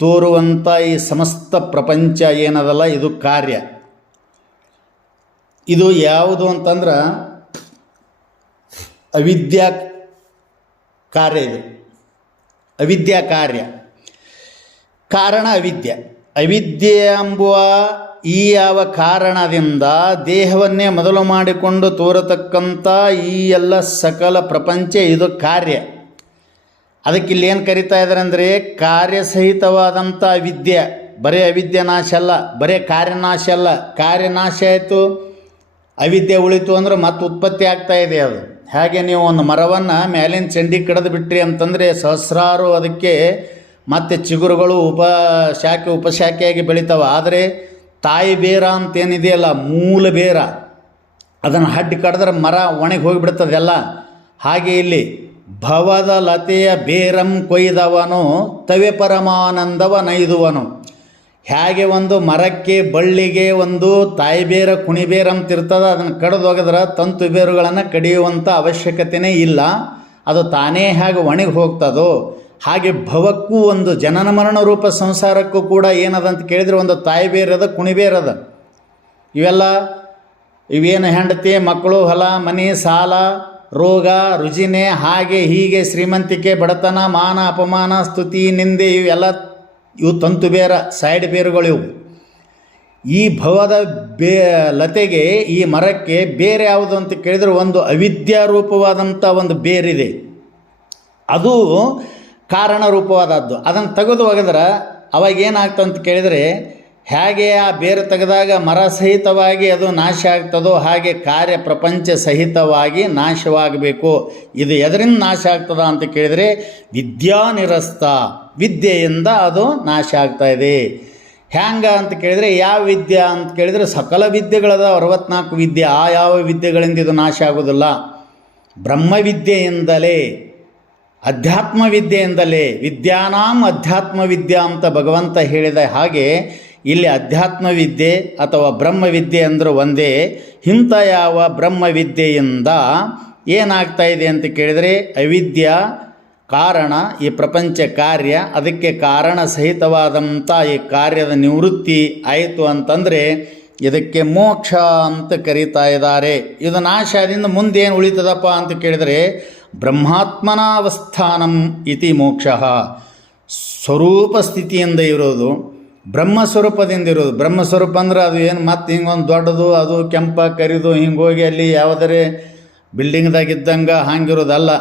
ತೋರುವಂಥ ಈ ಸಮಸ್ತ ಪ್ರಪಂಚ ಏನದಲ್ಲ, ಇದು ಕಾರ್ಯ. ಇದು ಯಾವುದು ಅಂತಂದ್ರೆ ಅವಿದ್ಯಾ ಕಾರ್ಯ. ಇದು ಅವಿದ್ಯಾ ಕಾರ್ಯ. ಕಾರಣ ಅವಿದ್ಯೆ ಎಂಬುವ ಈ ಯಾವ ಕಾರಣದಿಂದ ದೇಹವನ್ನೇ ಮೊದಲು ಮಾಡಿಕೊಂಡು ತೋರತಕ್ಕಂಥ ಈ ಎಲ್ಲ ಸಕಲ ಪ್ರಪಂಚ ಇದು ಕಾರ್ಯ. ಅದಕ್ಕೆ ಇಲ್ಲಿ ಏನು ಕರಿತಾ ಇದ್ದಾರೆ ಅಂದರೆ, ಕಾರ್ಯಸಹಿತವಾದಂಥ ಅವಿದ್ಯೆ. ಬರೀ ಅವಿದ್ಯೆ ನಾಶ ಅಲ್ಲ, ಬರೀ ಕಾರ್ಯನಾಶ ಅಲ್ಲ. ಕಾರ್ಯನಾಶ ಆಯಿತು, ಅವಿದ್ಯೆ ಉಳಿತು ಅಂದ್ರೆ ಮತ್ತೆ ಉತ್ಪತ್ತಿ ಆಗ್ತಾ ಇದೆ. ಅದು ಹಾಗೆ ನೀವು ಒಂದು ಮರವನ್ನು ಮೇಲಿನ ಚಂಡಿ ಕಡಿದು ಬಿಟ್ರಿ ಅಂತಂದರೆ ಸಹಸ್ರಾರು ಅದಕ್ಕೆ ಮತ್ತೆ ಚಿಗುರುಗಳು ಉಪಶಾಖೆಯಾಗಿ ಬೆಳಿತಾವೆ. ಆದರೆ ತಾಯಿ ಬೇರ ಅಂತೇನಿದೆಯಲ್ಲ, ಮೂಲ ಬೇರ, ಅದನ್ನು ಹಡ್ಡಿ ಕಡಿದ್ರೆ ಮರ ಒಣಗಿ ಹೋಗಿಬಿಡ್ತದೆಲ್ಲ. ಹಾಗೆ ಇಲ್ಲಿ ಭವದ ಲತೆಯ ಬೇರಂ ಕೊಯ್ದವನು ತವೆ ಪರಮಾನಂದವ ನೈದುವನು. ಹೇಗೆ ಒಂದು ಮರಕ್ಕೆ ಬಳ್ಳಿಗೆ ಒಂದು ತಾಯಿ ಬೇರ ಕುಣಿ ಬೇರ ಅಂತ ಇರ್ತದೆ, ಅದನ್ನು ಕಡಿದು ಹೋಗಿದ್ರೆ ತಂತು ಬೇರುಗಳನ್ನು ಕಡಿಯುವಂಥ ಅವಶ್ಯಕತೆಯೇ ಇಲ್ಲ, ಅದು ತಾನೇ ಹೇಗೆ ಒಣಗಿ ಹೋಗ್ತದೋ ಹಾಗೆ ಭವಕ್ಕೂ ಒಂದು ಜನನ ಮರಣ ರೂಪ ಸಂಸಾರಕ್ಕೂ ಕೂಡ ಏನದಂತ ಕೇಳಿದರೆ ಒಂದು ತಾಯಿ ಬೇರದ ಕುಣಿ ಬೇರದ. ಇವೇನು ಹೆಂಡತಿ ಮಕ್ಕಳು ಹೊಲ ಮನೆ ಸಾಲ ರೋಗ ರುಜಿನೆ ಹಾಗೆ ಹೀಗೆ ಶ್ರೀಮಂತಿಕೆ ಬಡತನ ಮಾನ ಅಪಮಾನ ಸ್ತುತಿ ನಿಂದೆ ಇವು ತಂತು ಬೇರ, ಸೈಡ್ ಬೇರುಗಳು. ಇವು ಈ ಭವದ ಲತೆಗೆ, ಈ ಮರಕ್ಕೆ ಬೇರೆ ಯಾವುದು ಅಂತ ಕೇಳಿದರೆ ಒಂದು ಅವಿದ್ಯಾರೂಪವಾದಂಥ ಒಂದು ಬೇರಿದೆ, ಅದು ಕಾರಣ ರೂಪವಾದದ್ದು. ಅದನ್ನು ತೆಗೆದು ಒಗೆದ್ರೆ ಅವಾಗ ಏನಾಗ್ತಂತ ಕೇಳಿದರೆ, ಹೇಗೆ ಆ ಬೇರು ತೆಗೆದಾಗ ಮರ ಸಹಿತವಾಗಿ ಅದು ನಾಶ ಆಗ್ತದೋ ಹಾಗೆ ಕಾರ್ಯ ಪ್ರಪಂಚ ಸಹಿತವಾಗಿ ನಾಶವಾಗಬೇಕು. ಇದು ಎದರಿಂದ ನಾಶ ಆಗ್ತದ ಅಂತ ಕೇಳಿದರೆ, ವಿದ್ಯಾನಿರಸ್ತ, ವಿದ್ಯೆಯಿಂದ ಅದು ನಾಶ ಆಗ್ತಾ ಇದೆ. ಹ್ಯಾಂಗ ಅಂತ ಕೇಳಿದರೆ, ಯಾವ ವಿದ್ಯೆ ಅಂತ ಕೇಳಿದರೆ ಸಕಲ ವಿದ್ಯೆಗಳದ 64 ವಿದ್ಯೆ. ಯಾವ ವಿದ್ಯೆಗಳಿಂದ ಇದು ನಾಶ ಆಗೋದಿಲ್ಲ, ಬ್ರಹ್ಮವಿದ್ಯೆಯಿಂದಲೇ ಅಧ್ಯಾತ್ಮ ವಿದ್ಯೆಯಿಂದಲೇ ವಿದ್ಯಾನಾಂ ಅಧ್ಯಾತ್ಮ ವಿದ್ಯಾ ಅಂತ ಭಗವಂತ ಹೇಳಿದ ಹಾಗೆ ಇಲ್ಲಿ ಅಧ್ಯಾತ್ಮ ವಿದ್ಯೆ ಅಥವಾ ಬ್ರಹ್ಮವಿದ್ಯೆ ಅಂದ್ರೆ ಒಂದೇ. ಇಂಥ ಯಾವ ಬ್ರಹ್ಮವಿದ್ಯೆಯಿಂದ ಏನಾಗ್ತಾ ಇದೆ ಅಂತ ಕೇಳಿದರೆ ಅವಿದ್ಯ ಕಾರಣ, ಈ ಪ್ರಪಂಚ ಕಾರ್ಯ, ಅದಕ್ಕೆ ಕಾರಣ ಸಹಿತವಾದಂಥ ಈ ಕಾರ್ಯದ ನಿವೃತ್ತಿ ಆಯಿತು ಅಂತಂದರೆ ಇದಕ್ಕೆ ಮೋಕ್ಷ ಅಂತ ಕರೀತಾ ಇದ್ದಾರೆ. ಇದು ನಾಶದಿಂದ ಮುಂದೇನು ಉಳಿತದಪ್ಪ ಅಂತ ಕೇಳಿದರೆ ಬ್ರಹ್ಮಾತ್ಮನಾವಸ್ಥಾನಂ ಇತಿ ಮೋಕ್ಷ. ಸ್ವರೂಪ ಸ್ಥಿತಿಯಿಂದ ಇರೋದು, ಬ್ರಹ್ಮಸ್ವರೂಪದಿಂದ ಇರೋದು. ಬ್ರಹ್ಮಸ್ವರೂಪ ಅಂದ್ರೆ ಅದು ಏನು ಮತ್ತೆ ಹಿಂಗೊಂದು ದೊಡ್ಡದು ಅದು ಕೆಂಪ ಕರಿದು ಹಿಂಗೋಗಿ ಅಲ್ಲಿ ಯಾವುದರೆ ಬಿಲ್ಡಿಂಗ್ದಾಗಿದ್ದಂಗೆ ಹಾಗಿರೋದಲ್ಲ.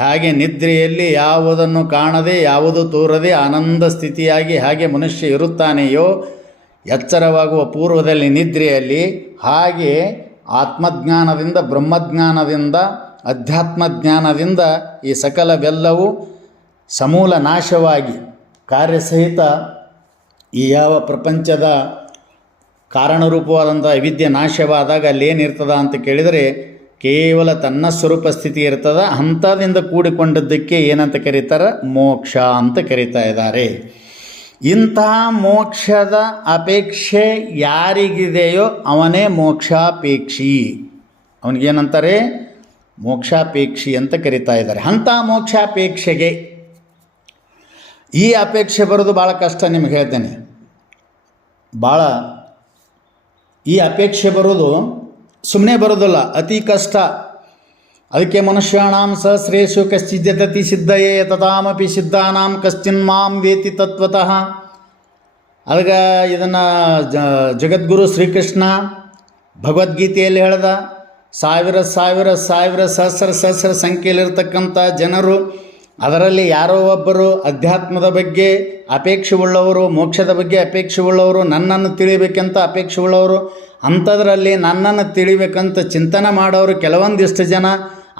ಹಾಗೆ ನಿದ್ರೆಯಲ್ಲಿ ಯಾವುದನ್ನು ಕಾಣದೆ ಯಾವುದು ತೋರದೆ ಆನಂದ ಸ್ಥಿತಿಯಾಗಿ ಹಾಗೆ ಮನುಷ್ಯ ಇರುತ್ತಾನೆಯೋ ಎಚ್ಚರವಾಗುವ ಪೂರ್ವದಲ್ಲಿ ನಿದ್ರೆಯಲ್ಲಿ, ಹಾಗೆ ಆತ್ಮಜ್ಞಾನದಿಂದ ಬ್ರಹ್ಮಜ್ಞಾನದಿಂದ ಅಧ್ಯಾತ್ಮ ಜ್ಞಾನದಿಂದ ಈ ಸಕಲವೆಲ್ಲವೂ ಸಮೂಲ ನಾಶವಾಗಿ ಕಾರ್ಯಸಹಿತ ಈ ಯಾವ ಪ್ರಪಂಚದ ಕಾರಣರೂಪವಾದಂಥ ವಿದ್ಯೆ ನಾಶವಾದಾಗ ಅಲ್ಲೇನಿರ್ತದ ಅಂತ ಕೇಳಿದರೆ ಕೇವಲ ತನ್ನ ಸ್ವರೂಪ ಸ್ಥಿತಿ ಇರ್ತದ. ಅಂಥದಿಂದ ಕೂಡಿಕೊಂಡದ್ದಕ್ಕೆ ಏನಂತ ಕರೀತಾರೆ? ಮೋಕ್ಷ ಅಂತ ಕರೀತಾ ಇದ್ದಾರೆ. ಇಂತಹ ಮೋಕ್ಷದ ಅಪೇಕ್ಷೆ ಯಾರಿಗಿದೆಯೋ ಅವನೇ ಮೋಕ್ಷಾಪೇಕ್ಷಿ. ಅವನಿಗೇನಂತಾರೆ? ಮೋಕ್ಷಾಪೇಕ್ಷಿ ಅಂತ ಕರೀತಾ ಇದ್ದಾರೆ. ಅಂಥ ಮೋಕ್ಷಾಪೇಕ್ಷೆಗೆ ಈ ಅಪೇಕ್ಷೆ ಬರೋದು ಭಾಳ ಕಷ್ಟ. ನಿಮಗೆ ಹೇಳ್ತೇನೆ, ಭಾಳ ಈ ಅಪೇಕ್ಷೆ ಬರೋದು ಸುಮ್ಮನೆ ಬರೋದಿಲ್ಲ, ಅತಿ ಕಷ್ಟ. ಅದಕ್ಕೆ ಮನುಷ್ಯಾಣಾಂ ಸಹಸ್ರೇಷು ಕಶ್ಚಿದ್ಯತತಿ ಸಿದ್ಧಯೇ ತಥಾಮಪಿ ಸಿದ್ಧಾನಾಂ ಕಶ್ಚಿನ್ ಮಾಂ ವೇತಿ ತತ್ವತಃ. ಅದಕ್ಕೆ ಇದನ್ನು ಜಗದ್ಗುರು ಶ್ರೀಕೃಷ್ಣ ಭಗವದ್ಗೀತೆಯಲ್ಲಿ ಹೇಳ್ದ. ಸಾವಿರ ಸಾವಿರ ಸಾವಿರ ಸಹಸ್ರ ಸಹಸ್ರ ಸಂಖ್ಯೆಯಲ್ಲಿರ್ತಕ್ಕಂಥ ಜನರು, ಅದರಲ್ಲಿ ಯಾರೋ ಒಬ್ಬರು ಅಧ್ಯಾತ್ಮದ ಬಗ್ಗೆ ಅಪೇಕ್ಷೆ ಉಳ್ಳವರು, ಮೋಕ್ಷದ ಬಗ್ಗೆ ಅಪೇಕ್ಷೆ ಉಳ್ಳವರು, ನನ್ನನ್ನು ತಿಳಿಬೇಕಂತ ಅಪೇಕ್ಷೆ ಉಳ್ಳವರು, ಅಂಥದ್ರಲ್ಲಿ ನನ್ನನ್ನು ತಿಳಿಬೇಕಂತ ಚಿಂತನೆ ಮಾಡೋರು ಕೆಲವೊಂದಿಷ್ಟು ಜನ,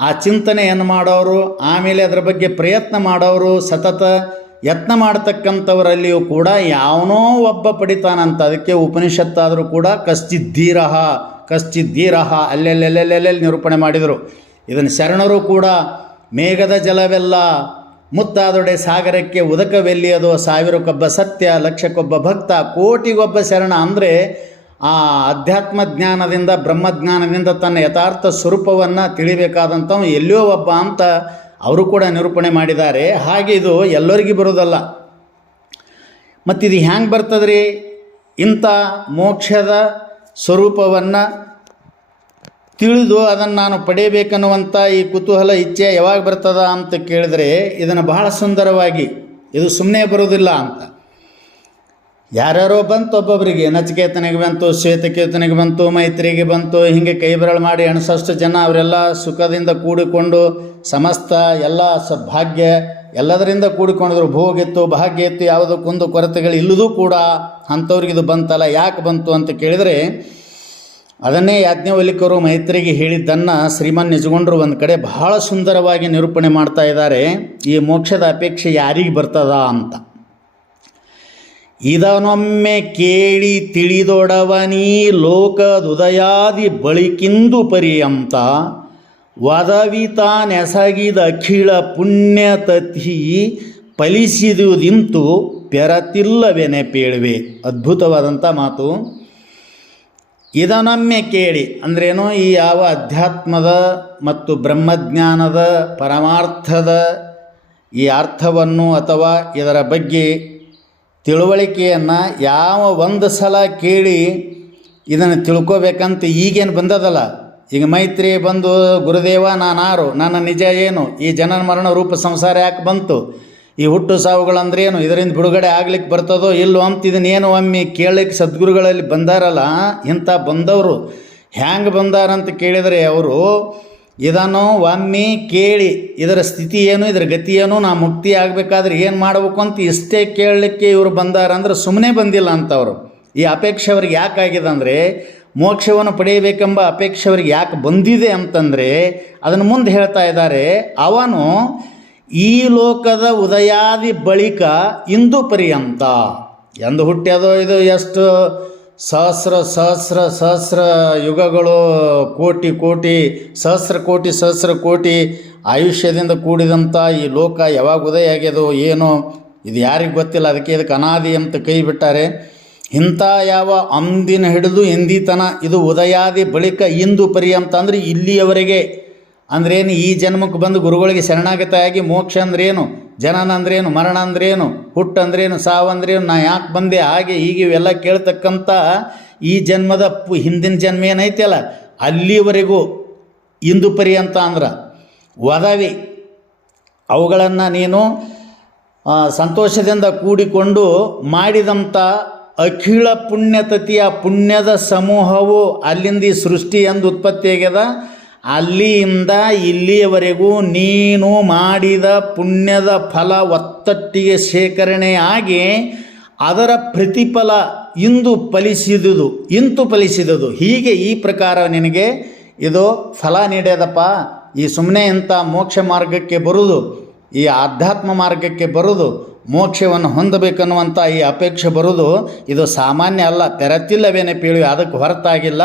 ಆ ಚಿಂತನೆಯನ್ನು ಮಾಡೋರು, ಆಮೇಲೆ ಅದರ ಬಗ್ಗೆ ಪ್ರಯತ್ನ ಮಾಡೋರು, ಸತತ ಯತ್ನ ಮಾಡ್ತಕ್ಕಂಥವರಲ್ಲಿಯೂ ಕೂಡ ಯಾವನೋ ಒಬ್ಬ ಪಡಿತಾನಂತ. ಅದಕ್ಕೆ ಉಪನಿಷತ್ತಾದರೂ ಕೂಡ ಕಶ್ಚಿದ್ದೀರಹ ಕಶ್ಚಿದ್ದೀರಹ ಅಲ್ಲೆಲ್ಲೆಲ್ಲೆಲ್ಲೆಲ್ಲಿ ನಿರೂಪಣೆ ಮಾಡಿದರು. ಇದನ್ನು ಶರಣರು ಕೂಡ ಮೇಘದ ಜಲವೆಲ್ಲ ಮುತ್ತಾದೊಡೆ ಸಾಗರಕ್ಕೆ ಉದಕವೆಲ್ಲಿಯದು, ಸಾವಿರಕ್ಕೊಬ್ಬ ಸತ್ಯ ಲಕ್ಷಕ್ಕೊಬ್ಬ ಭಕ್ತ ಕೋಟಿಗೊಬ್ಬ ಶರಣ. ಅಂದರೆ ಆ ಅಧ್ಯಾತ್ಮ ಜ್ಞಾನದಿಂದ ಬ್ರಹ್ಮಜ್ಞಾನದಿಂದ ತನ್ನ ಯಥಾರ್ಥ ಸ್ವರೂಪವನ್ನು ತಿಳಿಬೇಕಾದಂಥವು ಎಲ್ಲಿಯೋ ಒಬ್ಬ ಅಂತ ಅವರು ಕೂಡ ನಿರೂಪಣೆ ಮಾಡಿದ್ದಾರೆ. ಹಾಗೆ ಇದು ಎಲ್ಲರಿಗೂ ಬರೋದಲ್ಲ. ಮತ್ತಿದು ಹ್ಯಾಂಗೆ ಬರ್ತದ್ರಿ? ಇಂಥ ಮೋಕ್ಷದ ಸ್ವರೂಪವನ್ನು ತಿಳಿದು ಅದನ್ನು ನಾನು ಪಡೆಯಬೇಕನ್ನುವಂಥ ಈ ಕುತೂಹಲ ಇಚ್ಛೆ ಯಾವಾಗ ಬರ್ತದ ಅಂತ ಕೇಳಿದ್ರೆ ಇದನ್ನು ಬಹಳ ಸುಂದರವಾಗಿ, ಇದು ಸುಮ್ಮನೆ ಬರೋದಿಲ್ಲ ಅಂತ. ಯಾರ್ಯಾರೋ ಬಂತು, ಒಬ್ಬೊಬ್ಬರಿಗೆ ನಚಿಕೇತನಿಗೆ ಬಂತು, ಶ್ವೇತಕೇತನಿಗೆ ಬಂತು, ಮೈತ್ರಿಗೆ ಬಂತು, ಹೀಗೆ ಕೈ ಬೆರಳು ಮಾಡಿ ಎಣಸಷ್ಟು ಜನ ಅವರೆಲ್ಲ ಸುಖದಿಂದ ಕೂಡಿಕೊಂಡು ಸಮಸ್ತ ಎಲ್ಲ ಭಾಗ್ಯ ಎಲ್ಲದರಿಂದ ಕೂಡಿಕೊಂಡಿದ್ರು. ಭೋಗಿತ್ತು, ಭಾಗ್ಯ ಇತ್ತು, ಯಾವುದೋ ಕುಂದು ಕೊರತೆಗಳು ಇಲ್ಲದೂ ಕೂಡ ಅಂಥವ್ರಿಗೆ ಇದು ಬಂತಲ್ಲ. ಯಾಕೆ ಬಂತು ಅಂತ ಕೇಳಿದರೆ ಅದನ್ನೇ ಯಾಜ್ಞವಲ್ಕ್ಯರು ಮೈತ್ರಿಗೆ ಹೇಳಿದ್ದನ್ನು ಶ್ರೀಮನ್ ನಿಜಗೊಂಡರು ಒಂದು ಕಡೆ ಬಹಳ ಸುಂದರವಾಗಿ ನಿರೂಪಣೆ ಮಾಡ್ತಾ ಇದ್ದಾರೆ. ಈ ಮೋಕ್ಷದ ಅಪೇಕ್ಷೆ ಯಾರಿಗೆ ಬರ್ತದ ಅಂತ. ಇದನೊಮ್ಮೆ ಕೇಳಿ ತಿಳಿದೊಡವನೀ ಲೋಕದುದಯಾದಿ ಬಳಿಕಿಂದು ಪರ್ಯಂತ ವದವಿತಾನೆಸಗಿದ ಅಖಿಳ ಪುಣ್ಯತತಿ ಫಲಿಸಿದುದಿಂತು ಪೆರತಿಲ್ಲವೆನೆ ಪೇಳುವೆ. ಅದ್ಭುತವಾದಂಥ ಮಾತು. ಇದನೊಮ್ಮೆ ಕೇಳಿ ಅಂದ್ರೇನು? ಈ ಯಾವ ಅಧ್ಯಾತ್ಮದ ಮತ್ತು ಬ್ರಹ್ಮಜ್ಞಾನದ ಪರಮಾರ್ಥದ ಈ ಅರ್ಥವನ್ನು ಅಥವಾ ಇದರ ಬಗ್ಗೆ ತಿಳುವಳಿಕೆಯನ್ನು ಯಾವ ಒಂದು ಸಲ ಕೇಳಿ ಇದನ್ನು ತಿಳ್ಕೋಬೇಕಂತ ಈಗೇನು ಬಂದದಲ್ಲ. ಈಗ ಮೈತ್ರಿ ಬಂದು ಗುರುದೇವ ನಾನಾರು, ನನ್ನ ನಿಜ ಏನು, ಈ ಜನನ ಮರಣ ರೂಪ ಸಂಸಾರ ಯಾಕೆ ಬಂತು, ಈ ಹುಟ್ಟು ಸಾವುಗಳಂದ್ರೇನು, ಇದರಿಂದ ಬಿಡುಗಡೆ ಆಗ್ಲಿಕ್ಕೆ ಬರ್ತದೋ ಇಲ್ಲೋ ಅಂತ ಇದನ್ನೇನು ಒಮ್ಮೆ ಕೇಳಲಿಕ್ಕೆ ಸದ್ಗುರುಗಳಲ್ಲಿ ಬಂದಾರಲ್ಲ. ಇಂಥ ಬಂದವರು ಹ್ಯಾಂಗೆ ಬಂದಾರಂತ ಕೇಳಿದರೆ ಅವರು ಇದನ್ನು ಒಮ್ಮೆ ಕೇಳಿ ಇದರ ಸ್ಥಿತಿ ಏನು, ಇದರ ಗತಿ ಏನು, ನಾ ಮುಕ್ತಿ ಆಗಬೇಕಾದ್ರೆ ಏನು ಮಾಡಬೇಕು ಅಂತ ಇಷ್ಟೇ ಕೇಳಲಿಕ್ಕೆ ಇವರು ಬಂದಾರಂದ್ರೆ ಸುಮ್ಮನೆ ಬಂದಿಲ್ಲ ಅಂತವರು. ಈ ಅಪೇಕ್ಷೆ ಅವ್ರಿಗೆ ಯಾಕಾಗಿದೆ ಅಂದರೆ ಮೋಕ್ಷವನ್ನು ಪಡೆಯಬೇಕೆಂಬ ಅಪೇಕ್ಷೆ ಅವ್ರಿಗೆ ಯಾಕೆ ಬಂದಿದೆ ಅಂತಂದರೆ ಅದನ್ನು ಮುಂದೆ ಹೇಳ್ತಾ ಇದ್ದಾರೆ. ಅವನು ಈ ಲೋಕದ ಉದಯಾದಿ ಬಳಿಕ ಇಂದು ಪರ್ಯಂತ, ಎಂದು ಹುಟ್ಟ್ಯದೋ ಇದು ಎಷ್ಟು ಸಹಸ್ರ ಸಹಸ್ರ ಸಹಸ್ರ ಯುಗಗಳು, ಕೋಟಿ ಕೋಟಿ ಸಹಸ್ರ ಕೋಟಿ ಆಯುಷ್ಯದಿಂದ ಕೂಡಿದಂಥ ಈ ಲೋಕ ಯಾವಾಗ ಉದಯ ಆಗ್ಯದೋ ಏನೋ ಇದು ಯಾರಿಗೆ ಗೊತ್ತಿಲ್ಲ. ಅದಕ್ಕೆ ಇದಕ್ಕೆ ಅನಾದಿ ಅಂತ ಕೈ ಬಿಟ್ಟಾರೆ. ಇಂಥ ಯಾವ ಅಂದಿನ ಹಿಡಿದು ಇಂದಿತನ ಇದು ಉದಯಾದಿ ಬಳಿಕ ಇಂದು ಪರ್ಯಂತ ಅಂದರೆ ಇಲ್ಲಿಯವರೆಗೆ. ಅಂದ್ರೇನು, ಈ ಜನ್ಮಕ್ಕೆ ಬಂದು ಗುರುಗಳಿಗೆ ಶರಣಾಗತಯಾಗಿ ಮೋಕ್ಷ ಅಂದ್ರೇನು, ಜನನ ಅಂದ್ರೇನು, ಮರಣ ಅಂದ್ರೇನು, ಹುಟ್ಟು ಅಂದ್ರೇನು, ಸಾವು ಅಂದ್ರೇನು, ನಾ ಯಾಕೆ ಬಂದೆ, ಹಾಗೆ ಹೀಗೆ ಇವೆಲ್ಲ ಕೇಳ್ತಕ್ಕಂಥ ಈ ಜನ್ಮದ ಹಿಂದಿನ ಜನ್ಮ ಏನೈತಲ್ಲ ಅಲ್ಲಿವರೆಗೂ ಇಂದು ಪರ್ಯಂತ ಅಂದ್ರೆ ಒದವಿ ಅವುಗಳನ್ನು ನೀನು ಸಂತೋಷದಿಂದ ಕೂಡಿಕೊಂಡು ಮಾಡಿದಂಥ ಅಖಿಳ ಪುಣ್ಯತತಿಯ ಪುಣ್ಯದ ಸಮೂಹವು ಅಲ್ಲಿಂದ ಈ ಸೃಷ್ಟಿ ಎಂದು ಉತ್ಪತ್ತಿಯಾಗ್ಯದ. ಅಲ್ಲಿಯಿಂದ ಇಲ್ಲಿಯವರೆಗೂ ನೀನು ಮಾಡಿದ ಪುಣ್ಯದ ಫಲ ಒತ್ತಟ್ಟಿಗೆ ಶೇಖರಣೆಯಾಗಿ ಅದರ ಪ್ರತಿಫಲ ಇಂದು ಫಲಿಸಿದುದು ಹೀಗೆ ಈ ಪ್ರಕಾರ ನಿನಗೆ ಇದು ಫಲ ನೀಡ್ಯದಪ್ಪ. ಈ ಸುಮ್ಮನೆ ಇಂಥ ಮೋಕ್ಷ ಮಾರ್ಗಕ್ಕೆ ಬರುವುದು, ಈ ಆಧ್ಯಾತ್ಮ ಮಾರ್ಗಕ್ಕೆ ಬರುವುದು, ಮೋಕ್ಷವನ್ನು ಹೊಂದಬೇಕನ್ನುವಂಥ ಈ ಅಪೇಕ್ಷೆ ಬರುವುದು ಇದು ಸಾಮಾನ್ಯ ಅಲ್ಲ. ತೆರತಿಲ್ಲವೇನೆ ಪೀಳಿ ಅದಕ್ಕೆ ಹೊರತಾಗಿಲ್ಲ.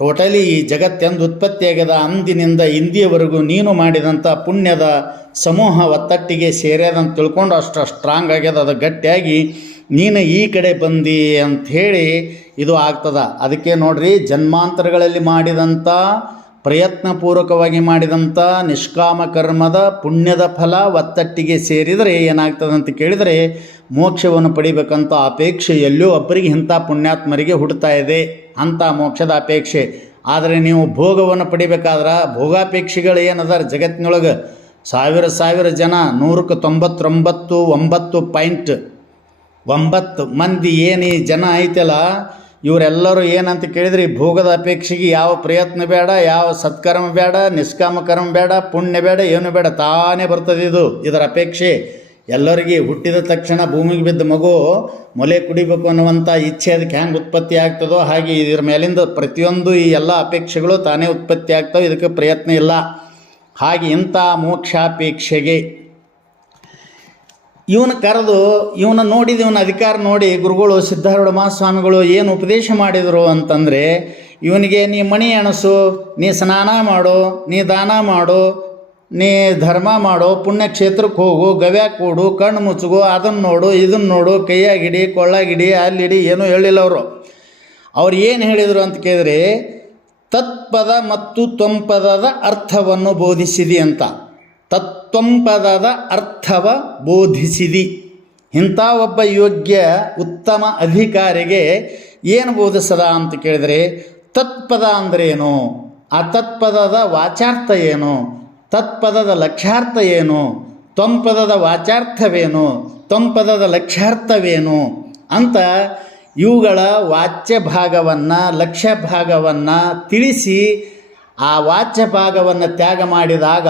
ಟೋಟಲಿ ಈ ಜಗತ್ತೆಂದು ಉತ್ಪತ್ತಿಯಾಗ್ಯದ ಅಂದಿನಿಂದ ಇಂದಿಯವರೆಗೂ ನೀನು ಮಾಡಿದಂಥ ಪುಣ್ಯದ ಸಮೂಹ ಒತ್ತಟ್ಟಿಗೆ ಸೇರ್ಯದಂತ ತಿಳ್ಕೊಂಡು ಅಷ್ಟು ಸ್ಟ್ರಾಂಗ್ ಆಗ್ಯದ, ಅದು ಗಟ್ಟಿಯಾಗಿ ನೀನು ಈ ಕಡೆ ಬಂದಿ ಅಂಥೇಳಿ ಇದು ಆಗ್ತದ. ಅದಕ್ಕೆ ನೋಡ್ರಿ, ಜನ್ಮಾಂತರಗಳಲ್ಲಿ ಮಾಡಿದಂಥ ಪ್ರಯತ್ನಪೂರ್ವಕವಾಗಿ ಮಾಡಿದಂಥ ನಿಷ್ಕಾಮ ಕರ್ಮದ ಪುಣ್ಯದ ಫಲ ಒತ್ತಟ್ಟಿಗೆ ಸೇರಿದರೆ ಏನಾಗ್ತದೆ ಅಂತ ಕೇಳಿದರೆ ಮೋಕ್ಷವನ್ನು ಪಡಿಬೇಕಂತ ಅಪೇಕ್ಷೆ ಎಲ್ಲೋ ಒಬ್ಬರಿಗೆ ಇಂಥ ಪುಣ್ಯಾತ್ಮರಿಗೆ ಹುಡ್ತಾ ಇದೆ, ಅಂಥ ಮೋಕ್ಷದ ಅಪೇಕ್ಷೆ. ಆದರೆ ನೀವು ಭೋಗವನ್ನು ಪಡಿಬೇಕಾದ್ರೆ ಭೋಗಾಪೇಕ್ಷೆಗಳು ಏನದಾರ ಜಗತ್ತಿನೊಳಗೆ ಸಾವಿರ ಜನ 199.9 ಮಂದಿ ಏನು ಈ ಜನ ಐತಲ್ಲ ಇವರೆಲ್ಲರೂ ಏನಂತ ಕೇಳಿದ್ರಿ, ಭೋಗದ ಅಪೇಕ್ಷೆಗೆ ಯಾವ ಪ್ರಯತ್ನ ಬೇಡ, ಯಾವ ಸತ್ಕರ್ಮ ಬೇಡ, ನಿಷ್ಕಾಮ ಕರ್ಮ ಬೇಡ, ಪುಣ್ಯ ಬೇಡ, ಏನು ಬೇಡ, ತಾನೇ ಬರ್ತದೆ ಇದರ ಅಪೇಕ್ಷೆ. ಎಲ್ಲರಿಗೆ ಹುಟ್ಟಿದ ತಕ್ಷಣ ಭೂಮಿಗೆ ಬಿದ್ದ ಮಗು ಮೊಲೆ ಕುಡಿಬೇಕು ಅನ್ನುವಂಥ ಇಚ್ಛೆ ಅದಕ್ಕೆ ಹೆಂಗೆ ಉತ್ಪತ್ತಿ ಆಗ್ತದೋ ಹಾಗೆ ಇದರ ಮೇಲಿಂದ ಪ್ರತಿಯೊಂದು ಈ ಎಲ್ಲ ಅಪೇಕ್ಷೆಗಳು ತಾನೇ ಉತ್ಪತ್ತಿ ಆಗ್ತವೆ, ಇದಕ್ಕೆ ಪ್ರಯತ್ನ ಇಲ್ಲ. ಹಾಗೆ ಇಂಥ ಮೋಕ್ಷಾಪೇಕ್ಷೆಗೆ ಇವನು ಕರೆದು ಇವನ ನೋಡಿದ ಇವನ ಅಧಿಕಾರ ನೋಡಿ ಗುರುಗಳು ಸಿದ್ಧಾರೂಢ ಮಹಾಸ್ವಾಮಿಗಳು ಏನು ಉಪದೇಶ ಮಾಡಿದರು ಅಂತಂದರೆ, ಇವನಿಗೆ ನೀ ಮಣಿ ಎಣಸು, ನೀ ಸ್ನಾನ ಮಾಡು, ನೀ ದಾನ ಮಾಡು, ನೀ ಧರ್ಮ ಮಾಡು, ಪುಣ್ಯಕ್ಷೇತ್ರಕ್ಕೆ ಹೋಗು, ಗವ್ಯಾಗ ಕೂಡು, ಕಣ್ಣು ಮುಚ್ಚುಗು, ಅದನ್ನು ನೋಡು, ಇದನ್ನು ನೋಡು, ಕೈಯಾಗಿಡಿ, ಕೊಳ್ಳಾಗಿಡಿ, ಅಲ್ಲಿಡಿ, ಏನೂ ಹೇಳಿಲ್ಲ ಅವ್ರು ಏನು ಹೇಳಿದರು ಅಂತ ಕೇಳಿದ್ರೆ, ತತ್ಪದ ಮತ್ತು ತ್ವಂಪದದ ಅರ್ಥವನ್ನು ಬೋಧಿಸಿದಿ ಅಂತ. ತತ್ವಂಪದದ ಅರ್ಥವ ಬೋಧಿಸಿದಿ. ಇಂಥ ಒಬ್ಬ ಯೋಗ್ಯ ಉತ್ತಮ ಅಧಿಕಾರಿಗೆ ಏನು ಬೋಧಿಸದ ಅಂತ ಕೇಳಿದರೆ, ತತ್ಪದ ಅಂದ್ರೇನು, ಆ ತತ್ಪದದ ವಾಚಾರ್ಥ ಏನು, ತತ್ಪದದ ಲಕ್ಷ್ಯಾರ್ಥ ಏನು, ತ್ವಂಪದದ ವಾಚಾರ್ಥವೇನು, ತ್ವಂಪದದ ಲಕ್ಷ್ಯಾರ್ಥವೇನು ಅಂತ ಇವುಗಳ ವಾಚ್ಯ ಭಾಗವನ್ನು ಲಕ್ಷ್ಯ ಭಾಗವನ್ನು ತಿಳಿಸಿ ಆ ವಾಚ್ಯ ಭಾಗವನ್ನು ತ್ಯಾಗ ಮಾಡಿದಾಗ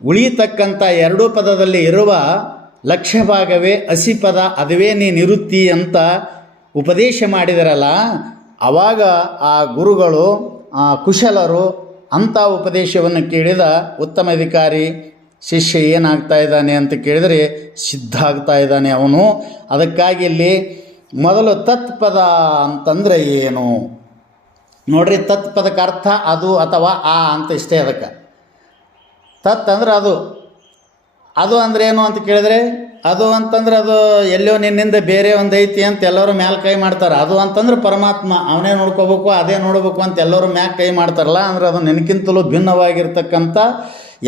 ಉಳಿಯತಕ್ಕಂಥ ಎರಡೂ ಪದದಲ್ಲಿ ಇರುವ ಲಕ್ಷ್ಯ ಭಾಗವೇ ಅಸಿಪದ, ಅದುವೇ ನಿವೃತ್ತಿ ಅಂತ ಉಪದೇಶ ಮಾಡಿದರಲ್ಲ, ಆವಾಗ ಆ ಗುರುಗಳು ಕುಶಲರು ಅಂಥ ಉಪದೇಶವನ್ನು ಕೇಳಿದ ಉತ್ತಮ ಅಧಿಕಾರಿ ಶಿಷ್ಯ ಏನಾಗ್ತಾ ಇದ್ದಾನೆ ಅಂತ ಕೇಳಿದರೆ ಸಿದ್ಧ ಆಗ್ತಾ ಇದ್ದಾನೆ ಅವನು. ಅದಕ್ಕಾಗಿ ಇಲ್ಲಿ ಮೊದಲು ತತ್ಪದ ಅಂತಂದರೆ ಏನು ನೋಡ್ರಿ. ತತ್ಪದಕ್ಕೆ ಅರ್ಥ ಅದು ಅಥವಾ ಆ ಅಂತ ಇಷ್ಟೇ. ಅದಕ್ಕೆ ತತ್ ಅಂದ್ರೆ ಅದು ಅಂದ್ರೆ ಏನು ಅಂತ ಕೇಳಿದರೆ, ಅದು ಅಂತಂದ್ರೆ ಅದು ಎಲ್ಲೋ ನಿನ್ನಿಂದ ಬೇರೆ ಒಂದು ಐತಿ ಅಂತ ಎಲ್ಲರೂ ಮ್ಯಾಲ ಕೈ ಮಾಡ್ತಾರೆ. ಅದು ಅಂತಂದ್ರೆ ಪರಮಾತ್ಮ, ಅವನೇ ನೋಡ್ಕೋಬೇಕು, ಅದೇ ನೋಡಬೇಕು ಅಂತ ಎಲ್ಲರೂ ಮ್ಯಾಗ ಕೈ ಮಾಡ್ತಾರಲ್ಲ, ಅಂದ್ರೆ ಅದು ನಿನಗಿಂತಲೂ ಭಿನ್ನವಾಗಿರ್ತಕ್ಕಂಥ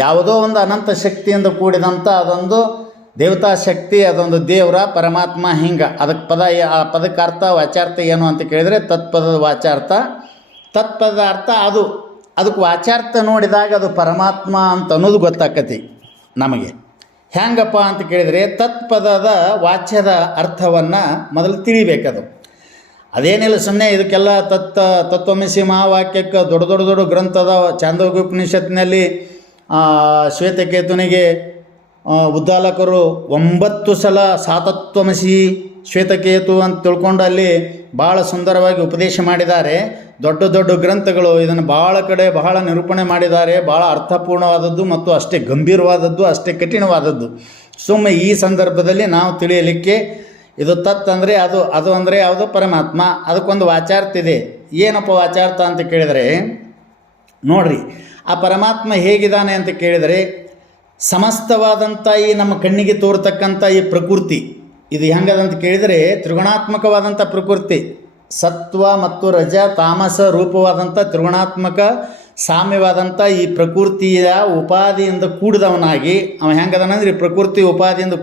ಯಾವುದೋ ಒಂದು ಅನಂತ ಶಕ್ತಿಯಿಂದ ಕೂಡಿದಂಥ ಅದೊಂದು ದೇವತಾ ಶಕ್ತಿ, ಅದೊಂದು ದೇವರ ಪರಮಾತ್ಮ. ಹಿಂಗೆ ಅದಕ್ಕೆ ಆ ಪದಕ್ಕೆ ಅರ್ಥ ವಾಚಾರ್ಥ ಏನು ಅಂತ ಕೇಳಿದರೆ ತತ್ಪದದ ವಾಚಾರ್ಥ, ತತ್ಪದದ ಅರ್ಥ ಅದಕ್ಕೆ ವಾಚಾರ್ಥ ನೋಡಿದಾಗ ಅದು ಪರಮಾತ್ಮ ಅಂತ ಅನ್ನೋದು ಗೊತ್ತಾಕತಿ ನಮಗೆ. ಹೆಂಗಪ್ಪ ಅಂತ ಕೇಳಿದರೆ ತತ್ಪದದ ವಾಚ್ಯದ ಅರ್ಥವನ್ನು ಮೊದಲು ತಿಳಿಬೇಕದು. ಅದೇನಿಲ್ಲ ಸುಮ್ಮನೆ ಇದಕ್ಕೆಲ್ಲ ತತ್ವಮಸಿ ಮಹಾವಾಕ್ಯಕ್ಕೆ ದೊಡ್ಡ ಗ್ರಂಥದ ಚಾಂದೋಗ್ಯೋಪನಿಷತ್ತಿನಲ್ಲಿ ಶ್ವೇತಕೇತುನಿಗೆ ಉದ್ದಾಲಕರು 9 ಸಲ ಸಾತತ್ವಮಸಿ ಶ್ವೇತಕೇತು ಅಂತ ತಿಳ್ಕೊಂಡು ಅಲ್ಲಿ ಭಾಳ ಸುಂದರವಾಗಿ ಉಪದೇಶ ಮಾಡಿದ್ದಾರೆ. ದೊಡ್ಡ ಗ್ರಂಥಗಳು ಇದನ್ನು ಭಾಳ ಕಡೆ ಬಹಳ ನಿರೂಪಣೆ ಮಾಡಿದ್ದಾರೆ. ಭಾಳ ಅರ್ಥಪೂರ್ಣವಾದದ್ದು ಮತ್ತು ಅಷ್ಟೇ ಗಂಭೀರವಾದದ್ದು, ಅಷ್ಟೇ ಕಠಿಣವಾದದ್ದು. ಸುಮ್ಮನೆ ಈ ಸಂದರ್ಭದಲ್ಲಿ ನಾವು ತಿಳಿಯಲಿಕ್ಕೆ ಇದು ತತ್ ಅಂದರೆ ಅದು, ಅದು ಅಂದರೆ ಯಾವುದು? ಪರಮಾತ್ಮ. ಅದಕ್ಕೊಂದು ವಾಚಾರ್ಥ ಇದೆ. ಏನಪ್ಪ ವಾಚಾರ್ಥ ಅಂತ ಕೇಳಿದರೆ ನೋಡ್ರಿ, ಆ ಪರಮಾತ್ಮ ಹೇಗಿದ್ದಾನೆ ಅಂತ ಕೇಳಿದರೆ, ಸಮಸ್ತವಾದಂಥ ಈ ನಮ್ಮ ಕಣ್ಣಿಗೆ ತೋರ್ತಕ್ಕಂಥ ಈ ಪ್ರಕೃತಿ ಇದು ಹೆಂಗದಂತ ಕೇಳಿದರೆ ತ್ರಿಗುಣಾತ್ಮಕವಾದಂಥ ಪ್ರಕೃತಿ, ಸತ್ವ ಮತ್ತು ರಜ ತಾಮಸ ರೂಪವಾದಂಥ ತ್ರಿಗುಣಾತ್ಮಕ ಸಾಮ್ಯವಾದಂಥ ಈ ಪ್ರಕೃತಿಯ ಉಪಾಧಿಯಿಂದ ಕೂಡಿದವನಾಗಿ ಅವ ಹೆಂಗದನಂದ್ರೆ ಈ ಪ್ರಕೃತಿ ಉಪಾಧಿಯಿಂದ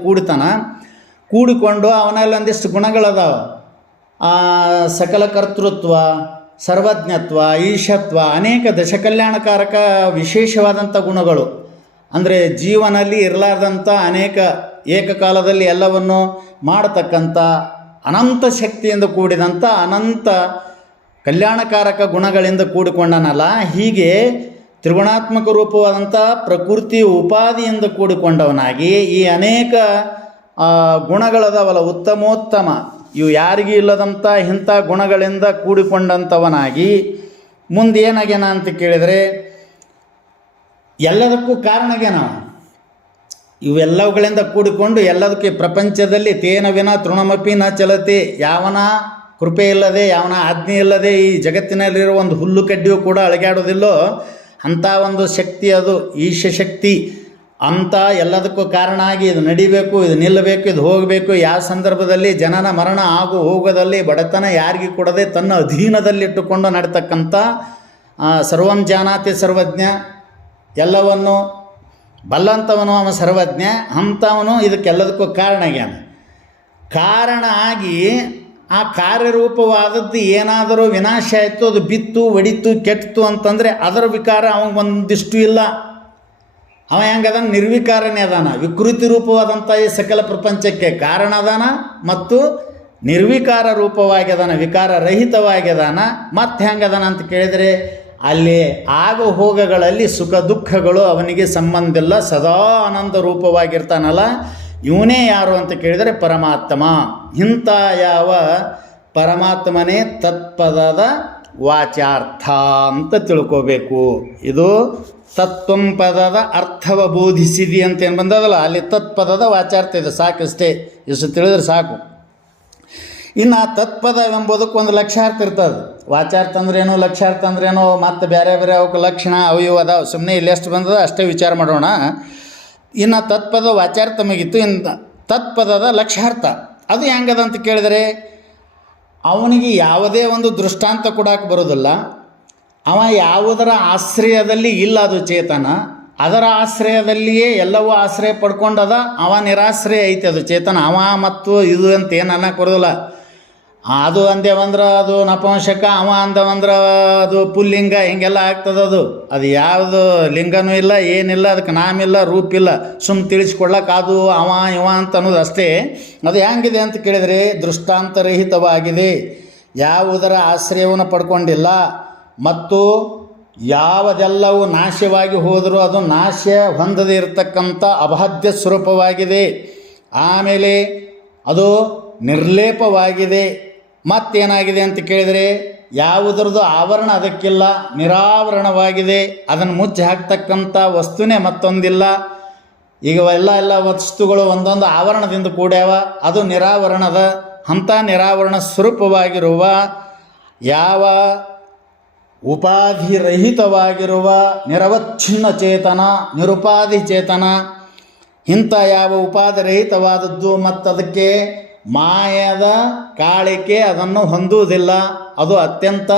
ಕೂಡಿಕೊಂಡು ಅವನಲ್ಲಿ ಒಂದಿಷ್ಟು ಗುಣಗಳದಾವ. ಸಕಲ ಕರ್ತೃತ್ವ, ಸರ್ವಜ್ಞತ್ವ, ಈಶತ್ವ, ಅನೇಕ ದಶಕಲ್ಯಾಣಕಾರಕ ವಿಶೇಷವಾದಂಥ ಗುಣಗಳು. ಅಂದರೆ ಜೀವನಲ್ಲಿ ಇರಲಾರ್ದಂಥ ಅನೇಕ ಏಕಕಾಲದಲ್ಲಿ ಎಲ್ಲವನ್ನು ಮಾಡತಕ್ಕಂಥ ಅನಂತ ಶಕ್ತಿಯಿಂದ ಕೂಡಿದಂಥ ಅನಂತ ಕಲ್ಯಾಣಕಾರಕ ಗುಣಗಳಿಂದ ಕೂಡಿಕೊಂಡನಲ್ಲ, ಹೀಗೆ ತ್ರಿಗುಣಾತ್ಮಕ ರೂಪವಾದಂಥ ಪ್ರಕೃತಿ ಉಪಾಧಿಯಿಂದ ಕೂಡಿಕೊಂಡವನಾಗಿ ಈ ಅನೇಕ ಗುಣಗಳದವಲ್ಲ ಉತ್ತಮೋತ್ತಮ, ಇವು ಯಾರಿಗೂ ಇಲ್ಲದಂಥ ಇಂಥ ಗುಣಗಳಿಂದ ಕೂಡಿಕೊಂಡಂಥವನಾಗಿ ಮುಂದೇನಾಗ್ಯಾನ ಅಂತ ಕೇಳಿದರೆ ಎಲ್ಲದಕ್ಕೂ ಕಾರಣಗ್ಯಾನ. ಇವೆಲ್ಲವುಗಳಿಂದ ಕೂಡಿಕೊಂಡು ಎಲ್ಲದಕ್ಕೆ ಪ್ರಪಂಚದಲ್ಲಿ ತೇನ ವಿನ ತೃಣಮಪಿ ನ ಚಲತೆ, ಯಾವನ ಕೃಪೆ ಇಲ್ಲದೆ ಯಾವನ ಆಜ್ಞೆ ಇಲ್ಲದೆ ಈ ಜಗತ್ತಿನಲ್ಲಿರೋ ಒಂದು ಹುಲ್ಲು ಕಡ್ಡಿಯೂ ಕೂಡ ಅಳಗಾಡೋದಿಲ್ಲೋ ಅಂಥ ಒಂದು ಶಕ್ತಿ ಅದು ಈಶ ಶಕ್ತಿ. ಅಂಥ ಎಲ್ಲದಕ್ಕೂ ಕಾರಣ ಆಗಿ ಇದು ನಡಿಬೇಕು, ಇದು ನಿಲ್ಲಬೇಕು, ಇದು ಹೋಗಬೇಕು, ಯಾವ ಸಂದರ್ಭದಲ್ಲಿ ಜನನ ಮರಣ ಆಗು ಹೋಗೋದಲ್ಲಿ ಬಡತನ ಯಾರಿಗೂ ಕೊಡದೆ ತನ್ನ ಅಧೀನದಲ್ಲಿಟ್ಟುಕೊಂಡು ನಡ್ತಕ್ಕಂಥ ಸರ್ವಂ ಜಾನಾತಿ ಸರ್ವಜ್ಞ, ಎಲ್ಲವನ್ನು ಬಲ್ಲಂಥವನು ಅವನು ಸರ್ವಜ್ಞ, ಅಂಥವನು ಇದಕ್ಕೆಲ್ಲದಕ್ಕೂ ಕಾರಣ ಆಗಿ ಆ ಕಾರ್ಯರೂಪವಾದದ್ದು ಏನಾದರೂ ವಿನಾಶ ಆಯಿತು, ಅದು ಬಿತ್ತು ಒಡಿತು ಕೆಟ್ಟಿತು ಅಂತಂದರೆ ಅದರ ವಿಕಾರ ಅವನಿಗೊಂದಿಷ್ಟು ಇಲ್ಲ. ಅವ ಹೆಂಗದಾನ? ನಿರ್ವಿಕಾರನೇ ಅದಾನ. ವಿಕೃತಿ ರೂಪವಾದಂಥ ಈ ಸಕಲ ಪ್ರಪಂಚಕ್ಕೆ ಕಾರಣ ಅದಾನ ಮತ್ತು ನಿರ್ವಿಕಾರ ರೂಪವಾಗಿದಾನ, ವಿಕಾರ ರಹಿತವಾಗಿದಾನ. ಮತ್ತು ಹೆಂಗದಾನ ಅಂತ ಕೇಳಿದರೆ ಅಲ್ಲಿ ಆಗು ಹೋಗಗಳಲ್ಲಿ ಸುಖ ದುಃಖಗಳು ಅವನಿಗೆ ಸಂಬಂಧ ಇಲ್ಲ, ಸದಾ ಆನಂದ ರೂಪವಾಗಿರ್ತಾನಲ್ಲ, ಇವನೇ ಯಾರು ಅಂತ ಕೇಳಿದರೆ ಪರಮಾತ್ಮ. ಇಂಥ ಯಾವ ಪರಮಾತ್ಮನೇ ತತ್ಪದದ ವಾಚಾರ್ಥ ಅಂತ ತಿಳ್ಕೋಬೇಕು. ಇದು ತತ್ವಂ ಪದದ ಅರ್ಥವ ಬೋಧಿಸಿದಿ ಅಂತೇನು ಬಂದದಲ್ಲ, ಅಲ್ಲಿ ತತ್ಪದದ ವಾಚಾರ್ಥ ಇದೆ. ಸಾಕಷ್ಟೇ, ಇಷ್ಟು ತಿಳಿದ್ರೆ ಸಾಕು. ಇನ್ನು ತತ್ಪದ ಎಂಬುದಕ್ಕೊಂದು ಲಕ್ಷ್ಯಾರ್ಥ ಇರ್ತದೆ. ವಾಚಾರ್ಥ ಅಂದ್ರೇನು, ಲಕ್ಷ್ಯಾರ್ಥ ಅಂದ್ರೇನು, ಮತ್ತು ಬೇರೆ ಬೇರೆ ಅವಕ್ಕೆ ಲಕ್ಷಣ ಅವು ಅದಾವ. ಸುಮ್ಮನೆ ಇಲ್ಲಿ ಎಷ್ಟು ಬಂದದ ಅಷ್ಟೇ ವಿಚಾರ ಮಾಡೋಣ. ಇನ್ನು ತತ್ಪದ ವಾಚಾರ್ಥ ಮುಗಿತು. ಇನ್ನು ತತ್ಪದದ ಲಕ್ಷ್ಯಾರ್ಥ ಅದು ಹೆಂಗದ ಅಂತ ಕೇಳಿದರೆ ಅವನಿಗೆ ಯಾವುದೇ ಒಂದು ದೃಷ್ಟಾಂತ ಕೊಡೋಕೆ ಬರೋದಿಲ್ಲ. ಅವ ಯಾವುದರ ಆಶ್ರಯದಲ್ಲಿ ಇಲ್ಲ, ಅದು ಚೇತನ. ಅದರ ಆಶ್ರಯದಲ್ಲಿಯೇ ಎಲ್ಲವೂ ಆಶ್ರಯ ಪಡ್ಕೊಂಡದ. ಅವ ನಿರಾಶ್ರಯ ಐತೆ, ಅದು ಚೇತನ. ಅವ ಮತ್ತು ಇದು ಅಂತ ಏನು ಅನ್ನಕ್ಕೆ ಬರೋದಿಲ್ಲ. ಅದು ಅಂದೇವಂದ್ರೆ ಅದು ನಪುಂಸಕ, ಅವ ಅಂದವಂದ್ರೆ ಅದು ಪುಲ್ಲಿಂಗ, ಹಿಂಗೆಲ್ಲ ಆಗ್ತದೆ. ಅದು ಯಾವುದು ಲಿಂಗನೂ ಇಲ್ಲ, ಏನಿಲ್ಲ, ಅದಕ್ಕೆ ನಾಮಿಲ್ಲ, ರೂಪಿಲ್ಲ. ಸುಮ್ಮ ತಿಳಿಸ್ಕೊಡ್ಲಕ್ಕೆ ಅದು ಅವ ಇವ ಅಂತ ಅನ್ನೋದು ಅಷ್ಟೇ. ಅದು ಹೆಂಗಿದೆ ಅಂತ ಕೇಳಿದರೆ ದೃಷ್ಟಾಂತರಹಿತವಾಗಿದೆ, ಯಾವುದರ ಆಶ್ರಯವನ್ನು ಪಡ್ಕೊಂಡಿಲ್ಲ ಮತ್ತು ಯಾವುದೆಲ್ಲವೂ ನಾಶವಾಗಿ ಹೋದರೂ ಅದು ನಾಶ ಹೊಂದದೇ ಇರತಕ್ಕಂಥ ಅಬಾಧ್ಯ ಸ್ವರೂಪವಾಗಿದೆ. ಆಮೇಲೆ ಅದು ನಿರ್ಲೇಪವಾಗಿದೆ. ಮತ್ತೇನಾಗಿದೆ ಅಂತ ಕೇಳಿದರೆ ಯಾವುದರದ್ದು ಆವರಣ ಅದಕ್ಕಿಲ್ಲ, ನಿರಾವರಣವಾಗಿದೆ. ಅದನ್ನು ಮುಚ್ಚಿ ಹಾಕ್ತಕ್ಕಂಥ ವಸ್ತುನೇ ಮತ್ತೊಂದಿಲ್ಲ. ಈಗ ಎಲ್ಲ ವಸ್ತುಗಳು ಒಂದೊಂದು ಆವರಣದಿಂದ ಕೂಡ್ಯಾವ, ಅದು ನಿರಾವರಣದ. ಅಂಥ ನಿರಾವರಣ ಸ್ವರೂಪವಾಗಿರುವ ಯಾವ ಉಪಾಧಿರಹಿತವಾಗಿರುವ ನಿರವಚ್ಛಿನ್ನ ಚೇತನ, ನಿರುಪಾಧಿ ಚೇತನ, ಇಂಥ ಯಾವ ಉಪಾಧಿರಹಿತವಾದದ್ದು ಮತ್ತು ಅದಕ್ಕೆ ಮಾಯದ ಕಾಳಿಕೆ ಅದನ್ನು ಹೊಂದುವುದಿಲ್ಲ. ಅದು ಅತ್ಯಂತ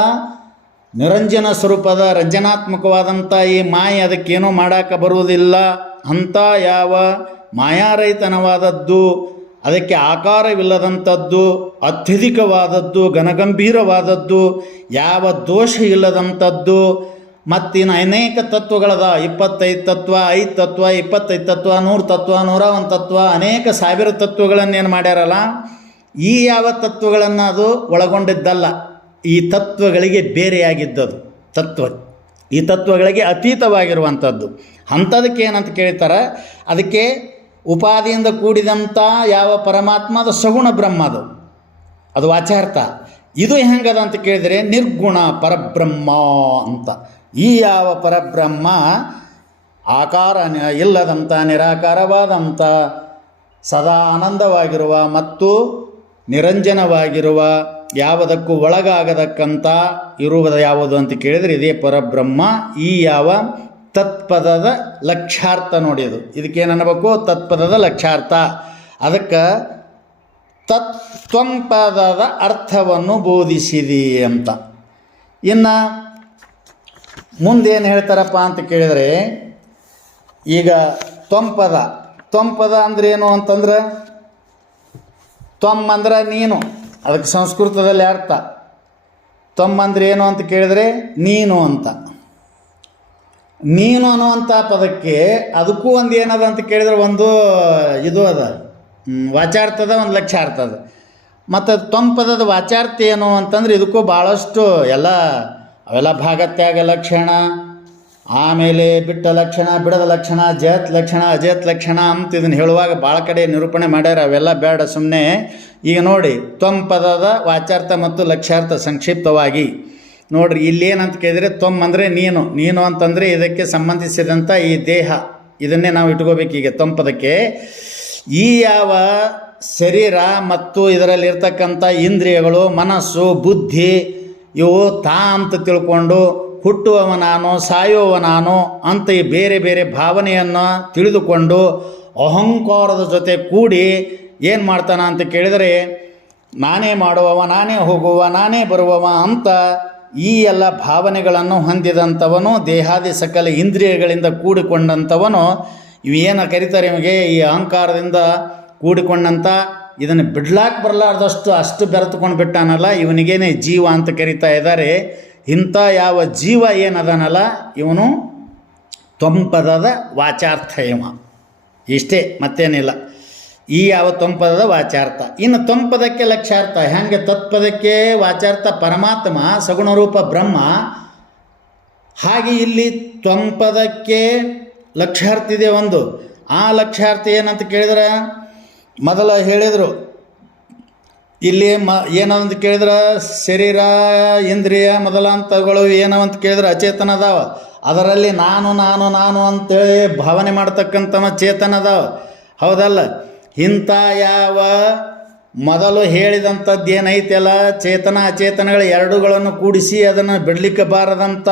ನಿರಂಜನ ಸ್ವರೂಪದ ರಂಜನಾತ್ಮಕವಾದಂಥ ಈ ಮಾಯೆ ಅದಕ್ಕೇನೂ ಮಾಡೋಕ್ಕೆ ಬರುವುದಿಲ್ಲ. ಅಂಥ ಯಾವ ಮಾಯಾರಹಿತನವಾದದ್ದು, ಅದಕ್ಕೆ ಆಕಾರವಿಲ್ಲದಂಥದ್ದು, ಅತ್ಯಧಿಕವಾದದ್ದು, ಘನಗಂಭೀರವಾದದ್ದು, ಯಾವ ದೋಷ ಇಲ್ಲದಂಥದ್ದು. ಮತ್ತಿನ್ನು ಅನೇಕ ತತ್ವಗಳದ, 25 ತತ್ವ, 5 ತತ್ವ, 25 ತತ್ವ, 100 ತತ್ವ, 101 ತತ್ವ, ಅನೇಕ ಸಾವಿರ ತತ್ವಗಳನ್ನೇನು ಮಾಡ್ಯಾರಲ್ಲ, ಈ ಯಾವ ತತ್ವಗಳನ್ನು ಅದು ಒಳಗೊಂಡಿದ್ದಲ್ಲ. ಈ ತತ್ವಗಳಿಗೆ ಬೇರೆಯಾಗಿದ್ದದು ತತ್ವ, ಈ ತತ್ವಗಳಿಗೆ ಅತೀತವಾಗಿರುವಂಥದ್ದು. ಅಂಥದಕ್ಕೆ ಏನಂತ ಕೇಳ್ತಾರೆ, ಅದಕ್ಕೆ ಉಪಾಧಿಯಿಂದ ಕೂಡಿದಂಥ ಯಾವ ಪರಮಾತ್ಮ ಅದು ಸಗುಣ ಬ್ರಹ್ಮ, ಅದು ವಾಚಾರ್ಥ. ಇದು ಹೆಂಗದ ಅಂತ ಕೇಳಿದರೆ ನಿರ್ಗುಣ ಪರಬ್ರಹ್ಮ ಅಂತ. ಈ ಯಾವ ಪರಬ್ರಹ್ಮ ಆಕಾರ ಇಲ್ಲದಂಥ ನಿರಾಕಾರವಾದಂಥ ಸದಾ ಆನಂದವಾಗಿರುವ ಮತ್ತು ನಿರಂಜನವಾಗಿರುವ ಯಾವುದಕ್ಕೂ ಒಳಗಾಗತಕ್ಕಂಥ ಇರುವುದು ಯಾವುದು ಅಂತ ಕೇಳಿದರೆ ಇದೇ ಪರಬ್ರಹ್ಮ. ಈ ಯಾವ ತತ್ಪದದ ಲಕ್ಷ್ಯಾರ್ಥ ನೋಡಿ, ಅದು ಇದಕ್ಕೇನು ಅನ್ನಬೇಕು? ತತ್ಪದದ ಲಕ್ಷ್ಯಾರ್ಥ. ಅದಕ್ಕೆ ತ್ವಂಪದದ ಅರ್ಥವನ್ನು ಬೋಧಿಸಿದಿ ಅಂತ. ಇನ್ನು ಮುಂದೇನು ಹೇಳ್ತಾರಪ್ಪ ಅಂತ ಕೇಳಿದರೆ, ಈಗ ತ್ವಂಪದ ಅಂದ್ರೆ ಏನು ಅಂತಂದ್ರೆ, ತ್ವಮ್ ಅಂದ್ರೆ ನೀನು, ಅದಕ್ಕೆ ಸಂಸ್ಕೃತದಲ್ಲಿ ಅರ್ಥ. ತ್ವಮ್ ಅಂದ್ರೆ ಏನು ಅಂತ ಕೇಳಿದರೆ ನೀನು ಅಂತ. ನೀನು ಅನ್ನುವಂಥ ಪದಕ್ಕೆ ಅದಕ್ಕೂ ಒಂದು ಏನದ ಅಂತ ಕೇಳಿದರೆ ಒಂದು ಇದು ಅದ, ವಾಚಾರ್ಥದ ಒಂದು ಲಕ್ಷ್ಯಾರ್ಥ ಅದ. ಮತ್ತು ತ್ವಂಪದದ ವಾಚಾರ್ಥ ಏನು ಅಂತಂದ್ರೆ ಇದಕ್ಕೂ ಭಾಳಷ್ಟು ಅವೆಲ್ಲ ಭಾಗತ್ಯಾಗ ಲಕ್ಷಣ, ಆಮೇಲೆ ಬಿಟ್ಟ ಲಕ್ಷಣ, ಬಿಡದ ಲಕ್ಷಣ, ಜಯತ್ ಲಕ್ಷಣ, ಅಜಯತ್ ಲಕ್ಷಣ ಅಂತ ಇದನ್ನು ಹೇಳುವಾಗ ಭಾಳ ಕಡೆ ನಿರೂಪಣೆ ಮಾಡ್ಯಾರ. ಅವೆಲ್ಲ ಬೇಡ ಸುಮ್ಮನೆ. ಈಗ ನೋಡಿ, ತ್ವಂಪದದ ವಾಚಾರ್ಥ ಮತ್ತು ಲಕ್ಷ್ಯಾರ್ಥ ಸಂಕ್ಷಿಪ್ತವಾಗಿ ನೋಡ್ರಿ. ಇಲ್ಲೇನಂತ ಕೇಳಿದರೆ, ತ್ವಮ್ ಅಂದರೆ ನೀನು ಅಂತಂದರೆ ಇದಕ್ಕೆ ಸಂಬಂಧಿಸಿದಂಥ ಈ ದೇಹ, ಇದನ್ನೇ ನಾವು ಇಟ್ಕೋಬೇಕು. ಈಗ ತ್ವಂಪದಕ್ಕೆ ಈ ಯಾವ ಶರೀರ ಮತ್ತು ಇದರಲ್ಲಿರ್ತಕ್ಕಂಥ ಇಂದ್ರಿಯಗಳು, ಮನಸ್ಸು, ಬುದ್ಧಿ ಇವು ಅಂತ ತಿಳ್ಕೊಂಡು ಹುಟ್ಟುವವ ನಾನು, ಸಾಯುವವ ನಾನು ಅಂತ ಈ ಬೇರೆ ಬೇರೆ ಭಾವನೆಯನ್ನು ತಿಳಿದುಕೊಂಡು ಅಹಂಕಾರದ ಜೊತೆ ಕೂಡಿ ಏನು ಮಾಡ್ತಾನ ಅಂತ ಕೇಳಿದರೆ, ನಾನೇ ಮಾಡುವವ, ನಾನೇ ಹೋಗುವ, ನಾನೇ ಬರುವವ ಅಂತ ಈ ಎಲ್ಲ ಭಾವನೆಗಳನ್ನು ಹೊಂದಿದಂಥವನು, ದೇಹಾದಿ ಸಕಲ ಇಂದ್ರಿಯಗಳಿಂದ ಕೂಡಿಕೊಂಡಂಥವನು, ಇವೇನು ಕರೀತಾರೆ ನಿಮಗೆ, ಈ ಅಹಂಕಾರದಿಂದ ಕೂಡಿಕೊಂಡಂಥ, ಇದನ್ನು ಬಿಡ್ಲಾಕ್ ಬರಲಾರ್ದಷ್ಟು ಅಷ್ಟು ಬೆರೆತುಕೊಂಡು ಬಿಟ್ಟಾನಲ್ಲ, ಇವನಿಗೇನೆ ಜೀವ ಅಂತ ಕರೀತಾ ಇದ್ದಾರೆ. ಇಂಥ ಯಾವ ಜೀವ ಏನದನಲ್ಲ ಇವನು ತ್ವಂಪದದ ವಾಚಾರ್ಥ ಇವ. ಇಷ್ಟೇ, ಮತ್ತೇನಿಲ್ಲ. ಈ ಯಾವ ತ್ವಂಪದದ ವಾಚಾರ್ಥ. ಇನ್ನು ತ್ವಂಪದಕ್ಕೆ ಲಕ್ಷ್ಯಾರ್ಥ ಹೆಂಗೆ? ತತ್ಪದಕ್ಕೆ ವಾಚಾರ್ಥ ಪರಮಾತ್ಮ ಸಗುಣರೂಪ ಬ್ರಹ್ಮ, ಹಾಗೆ ಇಲ್ಲಿ ತ್ವಂಪದಕ್ಕೆ ಲಕ್ಷ್ಯಾರ್ಥ ಇದೆ ಒಂದು. ಆ ಲಕ್ಷ್ಯಾರ್ಥ ಏನಂತ ಕೇಳಿದ್ರೆ, ಮೊದಲ ಹೇಳಿದರು ಇಲ್ಲಿ ಏನಂತ ಕೇಳಿದ್ರೆ, ಶರೀರ, ಇಂದ್ರಿಯ ಮೊದಲಾಂತಗಳು ಏನವಂತ ಕೇಳಿದ್ರೆ ಅಚೇತನ ಅದಾವ. ಅದರಲ್ಲಿ ನಾನು ಅಂತೇಳಿ ಭಾವನೆ ಮಾಡ್ತಕ್ಕಂಥವ ಚೇತನ ಅದಾವ, ಹೌದಲ್ಲ? ಇಂಥ ಯಾವ ಮೊದಲು ಹೇಳಿದಂಥದ್ದು ಏನೈತೆಲ್ಲ, ಚೇತನ ಅಚೇತನಗಳ ಎರಡುಗಳನ್ನು ಕೂಡಿಸಿ ಅದನ್ನು ಬಿಡಲಿಕ್ಕೆ ಬಾರದಂಥ,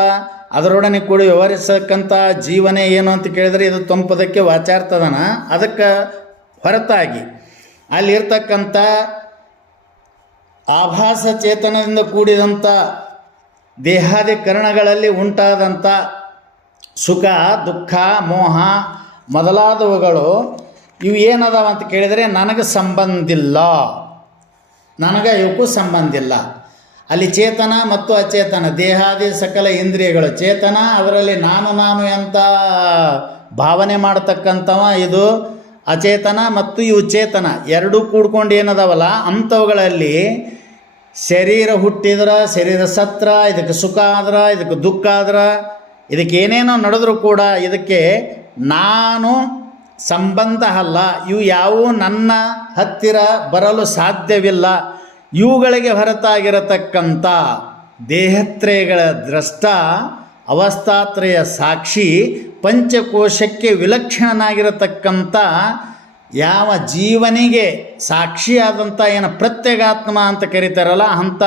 ಅದರೊಡನೆ ಕೂಡಿ ವ್ಯವಹರಿಸಕ್ಕಂಥ ಜೀವನೇ ಏನು ಅಂತ ಕೇಳಿದರೆ ಇದು ತ್ವಂಪದಕ್ಕೆ ವಾಚಾರ್ಥದನ. ಅದಕ್ಕೆ ಹೊರತಾಗಿ ಅಲ್ಲಿರ್ತಕ್ಕಂಥ ಆಭಾಸ ಚೇತನದಿಂದ ಕೂಡಿದಂಥ ದೇಹಾದಿ ಕರಣಗಳಲ್ಲಿ ಉಂಟಾದಂಥ ಸುಖ, ದುಃಖ, ಮೋಹ ಮೊದಲಾದವುಗಳು ಇವು ಏನದಾವ ಅಂತ ಕೇಳಿದರೆ ನನಗೆ ಸಂಬಂಧಿಲ್ಲ, ನನಗೆ ಇವಕ್ಕೂ ಸಂಬಂಧಿಲ್ಲ. ಅಲ್ಲಿ ಚೇತನ ಮತ್ತು ಅಚೇತನ, ದೇಹಾದಿ ಸಕಲ ಇಂದ್ರಿಯಗಳು ಚೇತನ, ಅದರಲ್ಲಿ ನಾನು ಅಂತ ಭಾವನೆ ಮಾಡ್ತಕ್ಕಂಥವ ಇದು ಅಚೇತನ, ಮತ್ತು ಇವು ಚೇತನ ಎರಡೂ ಕೂಡ್ಕೊಂಡು ಏನದಾವಲ್ಲ ಅಂಥವುಗಳಲ್ಲಿ ಶರೀರ ಹುಟ್ಟಿದ್ರೆ, ಶರೀರ ಸತ್ರ, ಇದಕ್ಕೆ ಸುಖ ಆದ್ರೆ, ಇದಕ್ಕೆ ದುಃಖ ಆದ್ರೆ, ಇದಕ್ಕೆ ಏನೇನೋ ನಡೆದರೂ ಕೂಡ ಇದಕ್ಕೆ ನಾನು ಸಂಬಂಧ ಅಲ್ಲ, ಇವು ಯಾವುವು ನನ್ನ ಹತ್ತಿರ ಬರಲು ಸಾಧ್ಯವಿಲ್ಲ. ಇವುಗಳಿಗೆ ಹೊರತಾಗಿರತಕ್ಕಂಥ ದೇಹತ್ರಯಗಳ ದ್ರಷ್ಟ, ಅವಸ್ಥಾತ್ರಯ ಸಾಕ್ಷಿ, ಪಂಚಕೋಶಕ್ಕೆ ವಿಲಕ್ಷಣನಾಗಿರತಕ್ಕಂಥ ಯಾವ ಜೀವನಿಗೆ ಸಾಕ್ಷಿಯಾದಂಥ ಏನು ಪ್ರತ್ಯಗಾತ್ಮ ಅಂತ ಕರೀತಾರಲ್ಲ, ಅಂಥ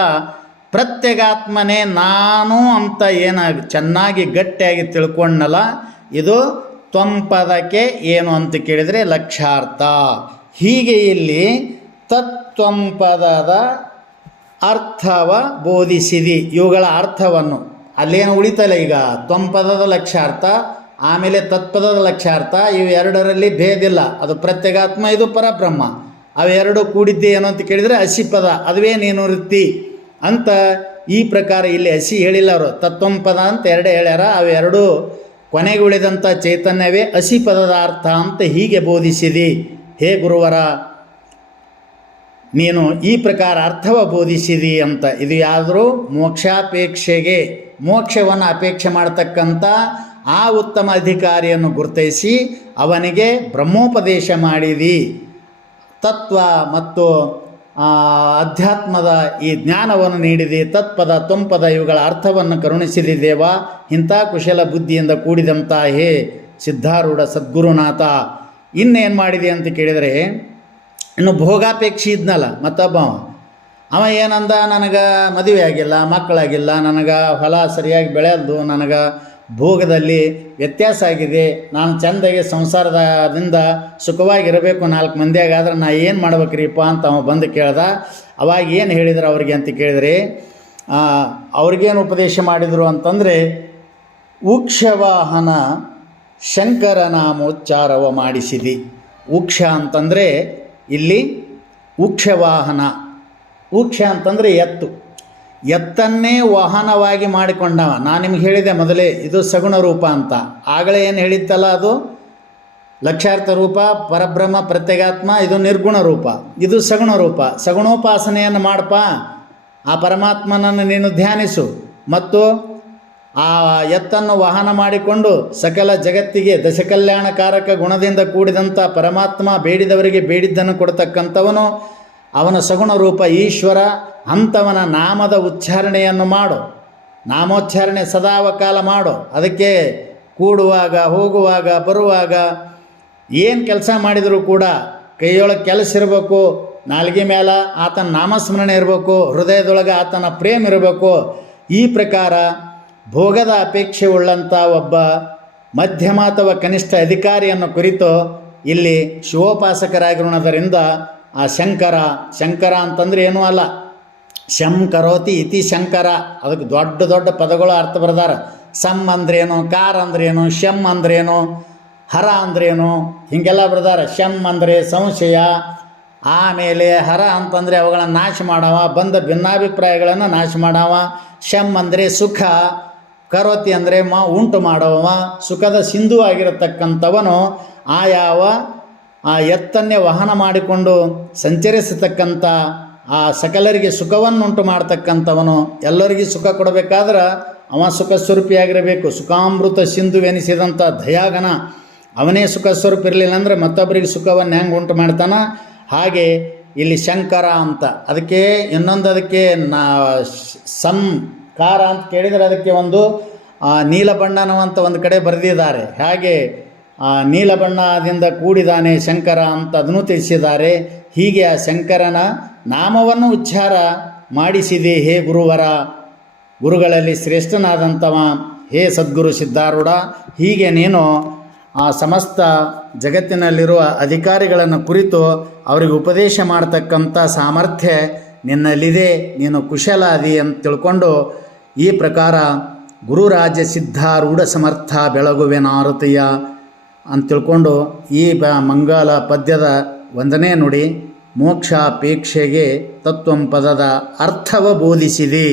ಪ್ರತ್ಯಗಾತ್ಮನೇ ನಾನು ಅಂತ ಏನು ಚೆನ್ನಾಗಿ ಗಟ್ಟಿಯಾಗಿ ತಿಳ್ಕೊಂಡಲ್ಲ, ಇದು ತ್ವಂಪದಕ್ಕೆ ಏನು ಅಂತ ಕೇಳಿದರೆ ಲಕ್ಷ್ಯಾರ್ಥ. ಹೀಗೆ ಇಲ್ಲಿ ತತ್ತ್ವಂಪದದ ಅರ್ಥವ ಬೋಧಿಸಿದಿ. ಇವುಗಳ ಅರ್ಥವನ್ನು ಅಲ್ಲೇನು ಉಳಿತಲ್ಲ, ಈಗ ತ್ವಂಪದದ ಲಕ್ಷ್ಯಾರ್ಥ ಆಮೇಲೆ ತತ್ಪದದ ಲಕ್ಷ್ಯಾರ್ಥ, ಇವೆರಡರಲ್ಲಿ ಭೇದಿಲ್ಲ. ಅದು ಪ್ರತ್ಯಗಾತ್ಮ, ಇದು ಪರಬ್ರಹ್ಮ. ಅವೆರಡು ಕೂಡಿದ್ದೆ ಏನು ಅಂತ ಕೇಳಿದರೆ ಹಸಿಪದ, ಅದುವೇ ನೀನು ವೃತ್ತಿ ಅಂತ. ಈ ಪ್ರಕಾರ ಇಲ್ಲಿ ಹಸಿ ಹೇಳಿಲ್ಲ ಅವರು, ತತ್ವಂಪದ ಅಂತ ಎರಡೇ ಹೇಳ್ಯಾರ. ಅವೆರಡು ಕೊನೆಗೆ ಉಳಿದಂಥ ಚೈತನ್ಯವೇ ಹಸಿಪದದ ಅರ್ಥ ಅಂತ ಹೀಗೆ ಬೋಧಿಸಿದಿ. ಹೇ ಗುರುವರ, ನೀನು ಈ ಪ್ರಕಾರ ಅರ್ಥವ ಬೋಧಿಸಿದಿ ಅಂತ. ಇದು ಯಾದರೂ ಮೋಕ್ಷಾಪೇಕ್ಷೆಗೆ, ಮೋಕ್ಷವನ್ನು ಅಪೇಕ್ಷೆ ಮಾಡ್ತಕ್ಕಂಥ ಆ ಉತ್ತಮ ಅಧಿಕಾರಿಯನ್ನು ಗುರುತಿಸಿ ಅವನಿಗೆ ಬ್ರಹ್ಮೋಪದೇಶ ಮಾಡಿದಿ. ತತ್ವ ಮತ್ತು ಅಧ್ಯಾತ್ಮದ ಈ ಜ್ಞಾನವನ್ನು ನೀಡಿದೆ. ತತ್ಪದ, ತ್ವಂಪದ ಇವುಗಳ ಅರ್ಥವನ್ನು ಕರುಣಿಸಿದೆ ದೇವ. ಇಂಥ ಕುಶಲ ಬುದ್ಧಿಯಿಂದ ಕೂಡಿದಂಥ ಹೇ ಸಿದ್ಧಾರೂಢ ಸದ್ಗುರುನಾಥ, ಇನ್ನೇನು ಮಾಡಿದೆ ಅಂತ ಕೇಳಿದರೆ, ಇನ್ನು ಭೋಗಾಪೇಕ್ಷಿ ಇದ್ನಲ್ಲ ಮತ್ತೊಬ್ಬ ಅವ ಏನಂದ, ನನಗೆ ಮದುವೆ ಆಗಿಲ್ಲ, ಮಕ್ಕಳಾಗಿಲ್ಲ, ನನಗೆ ಹೊಲ ಸರಿಯಾಗಿ ಬೆಳೆಯಲ್ದು, ನನಗೆ ಭೋಗದಲ್ಲಿ ವ್ಯತ್ಯಾಸ ಆಗಿದೆ, ನಾನು ಚೆಂದಾಗಿ ಸಂಸಾರದಿಂದ ಸುಖವಾಗಿರಬೇಕು 4 ಮಂದಿಯಾಗಾದ್ರೆ ನಾ ಏನು ಮಾಡ್ಬೇಕ್ರಿಪ್ಪ ಅಂತ ಅವ ಬಂದು ಕೇಳ್ದ. ಅವಾಗ ಏನು ಹೇಳಿದ್ರು ಅವ್ರಿಗೆ ಅಂತ ಕೇಳಿದರೆ, ಅವ್ರಿಗೇನು ಉಪದೇಶ ಮಾಡಿದರು ಅಂತಂದರೆ, ಉಕ್ಷವಾಹನ ಶಂಕರನಾಮೋಚ್ಚಾರವ ಮಾಡಿಸಿದಿ. ಉಕ್ಷ ಅಂತಂದರೆ ಇಲ್ಲಿ ಉಕ್ಷವಾಹನ, ಉಕ್ಷ ಅಂತಂದರೆ ಎತ್ತನ್ನೇ ವಾಹನವಾಗಿ ಮಾಡಿಕೊಂಡವ. ನಾನು ನಿಮ್ಗೆ ಹೇಳಿದೆ ಮೊದಲೇ, ಇದು ಸಗುಣ ರೂಪ ಅಂತ. ಆಗಲೇ ಏನು ಹೇಳಿತ್ತಲ್ಲ, ಅದು ಲಕ್ಷಾರ್ಥ ರೂಪ, ಪರಬ್ರಹ್ಮ ಪ್ರತ್ಯೇಗಾತ್ಮ, ಇದು ನಿರ್ಗುಣ ರೂಪ, ಇದು ಸಗುಣ ರೂಪ. ಸಗುಣೋಪಾಸನೆಯನ್ನು ಮಾಡಪ್ಪ, ಆ ಪರಮಾತ್ಮನನ್ನು ನೀನು ಧ್ಯಾನಿಸು. ಮತ್ತು ಆ ಎತ್ತನ್ನು ವಾಹನ ಮಾಡಿಕೊಂಡು ಸಕಲ ಜಗತ್ತಿಗೆ ದಶಕಲ್ಯಾಣಕಾರಕ ಗುಣದಿಂದ ಕೂಡಿದಂಥ ಪರಮಾತ್ಮ ಬೇಡಿದವರಿಗೆ ಬೇಡಿದ್ದನ್ನು ಕೊಡ್ತಕ್ಕಂಥವನು, ಅವನ ಸಗುಣ ರೂಪ ಈಶ್ವರ. ಅಂಥವನ ನಾಮದ ಉಚ್ಚಾರಣೆಯನ್ನು ಮಾಡು, ನಾಮೋಚ್ಚಾರಣೆ ಸದಾವಕಾಲ ಮಾಡು. ಅದಕ್ಕೆ ಕೂಡುವಾಗ, ಹೋಗುವಾಗ, ಬರುವಾಗ ಏನು ಕೆಲಸ ಮಾಡಿದರೂ ಕೂಡ ಕೈಯೊಳಗೆ ಕೆಲಸ ಇರಬೇಕು, ನಾಲಿಗೆ ಮೇಲೆ ಆತನ ನಾಮಸ್ಮರಣೆ ಇರಬೇಕು, ಹೃದಯದೊಳಗೆ ಆತನ ಪ್ರೇಮ ಇರಬೇಕು. ಈ ಪ್ರಕಾರ ಭೋಗದ ಅಪೇಕ್ಷೆ ಉಳ್ಳಂಥ ಒಬ್ಬ ಮಧ್ಯಮ ಅಥವಾ ಕನಿಷ್ಠ ಅಧಿಕಾರಿಯನ್ನು ಕುರಿತು ಇಲ್ಲಿ ಶಿವೋಪಾಸಕರಾಗಿರೋಣದರಿಂದ ಆ ಶಂಕರ ಅಂತಂದರೆ ಏನೂ ಅಲ್ಲ, ಶಂ ಕರೋತಿ ಇತಿ ಶಂಕರ. ಅದಕ್ಕೆ ದೊಡ್ಡ ದೊಡ್ಡ ಪದಗಳು ಅರ್ಥ ಬರ್ದಾರ. ಸಮ್ ಅಂದ್ರೇನು, ಕಾರ ಅಂದ್ರೇನು, ಶಂ ಅಂದ್ರೇನು, ಹರ ಅಂದ್ರೇನು, ಹೀಗೆಲ್ಲ ಬರ್ದಾರ. ಶಂ ಅಂದರೆ ಸಂಶಯ, ಆಮೇಲೆ ಹರ ಅಂತಂದರೆ ಅವುಗಳನ್ನು ನಾಶ ಮಾಡವ, ಬಂದ ಭಿನ್ನಾಭಿಪ್ರಾಯಗಳನ್ನು ನಾಶ ಮಾಡವ. ಶಂ ಅಂದರೆ ಸುಖ, ಕರೋತಿ ಅಂದರೆ ಉಂಟು ಮಾಡವ, ಸುಖದ ಸಿಂಧು ಆಗಿರತಕ್ಕಂಥವನು. ಆ ಎತ್ತನ್ನೇ ವಾಹನ ಮಾಡಿಕೊಂಡು ಸಂಚರಿಸತಕ್ಕಂಥ ಆ ಸಕಲರಿಗೆ ಸುಖವನ್ನುಂಟು ಮಾಡ್ತಕ್ಕಂಥವನು. ಎಲ್ಲರಿಗೂ ಸುಖ ಕೊಡಬೇಕಾದ್ರೆ ಅವ ಸುಖ ಸ್ವರೂಪಿಯಾಗಿರಬೇಕು. ಸುಖಾಮೃತ ಸಿಂಧುವೆನಿಸಿದಂಥ ದಯಾಗನ ಅವನೇ ಸುಖ ಸ್ವರೂಪ. ಇರಲಿಲ್ಲ ಅಂದರೆ ಮತ್ತೊಬ್ಬರಿಗೆ ಸುಖವನ್ನು ಹೆಂಗೆ ಉಂಟು ಮಾಡ್ತಾನೆ. ಹಾಗೆ ಇಲ್ಲಿ ಶಂಕರ ಅಂತ, ಅದಕ್ಕೆ ಇನ್ನೊಂದು, ಅದಕ್ಕೆ ಸಂಕಾರ ಅಂತ ಕೇಳಿದರೆ ಅದಕ್ಕೆ ಒಂದು ನೀಲಬಣ್ಣನವಂತ ಒಂದು ಕಡೆ ಬರೆದಿದ್ದಾರೆ. ಹಾಗೆ ನೀಲಬಣ್ಣದಿಂದ ಕೂಡಿದಾನೆ ಶಂಕರ ಅಂತ ಅದನ್ನು ತಿಳಿಸಿದ್ದಾರೆ. ಹೀಗೆ ಆ ಶಂಕರನ ನಾಮವನ್ನು ಉಚ್ಚಾರ ಮಾಡಿಸಿದೆ ಹೇ ಗುರುವರ, ಗುರುಗಳಲ್ಲಿ ಶ್ರೇಷ್ಠನಾದಂಥವ ಹೇ ಸದ್ಗುರು ಸಿದ್ಧಾರೂಢ. ಹೀಗೆ ನೀನು ಆ ಸಮಸ್ತ ಜಗತ್ತಿನಲ್ಲಿರುವ ಅಧಿಕಾರಿಗಳನ್ನು ಕುರಿತು ಅವರಿಗೆ ಉಪದೇಶ ಮಾಡತಕ್ಕಂಥ ಸಾಮರ್ಥ್ಯ ನಿನ್ನಲ್ಲಿದೆ, ನೀನು ಕುಶಲಾದಿ ಅಂತ ತಿಳ್ಕೊಂಡು ಈ ಪ್ರಕಾರ ಗುರುರಾಜ್ಯ ಸಿದ್ಧಾರೂಢ ಸಮರ್ಥ ಬೆಳಗುವೆನಾರುತಿಯ ಅಂತ ತಿಳ್ಕೊಂಡು ಈ ಮಂಗಲ ಪದ್ಯದ 1ನೇ ನುಡಿ ಮೋಕ್ಷಾಪೇಕ್ಷೆಗೆ ತತ್ವಂ ಪದದ ಅರ್ಥವ ಬೋಧಿಸಿದಿ.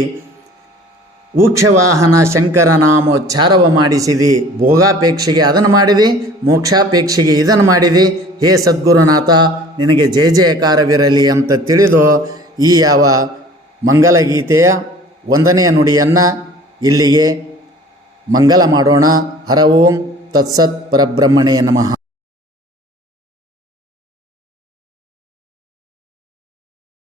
ಉಕ್ಷವಾಹನ ಶಂಕರನಾಮೋಚ್ಚಾರವ ಮಾಡಿಸಿದಿ. ಭೋಗಾಪೇಕ್ಷೆಗೆ ಅದನ್ನು ಮಾಡಿದಿ, ಮೋಕ್ಷಾಪೇಕ್ಷೆಗೆ ಇದನ್ನು ಮಾಡಿದಿ. ಹೇ ಸದ್ಗುರುನಾಥ, ನಿನಗೆ ಜಯ ಜಯಕಾರವಿರಲಿ ಅಂತ ತಿಳಿದು ಈ ಯಾವ ಮಂಗಲಗೀತೆಯ 1ನೇ ನುಡಿಯನ್ನು ಇಲ್ಲಿಗೆ ಮಂಗಲ ಮಾಡೋಣ. ಹರ ಓಂ ತತ್ಸತ್ ಪರಬ್ರಹ್ಮಣೇ ನಮಃ.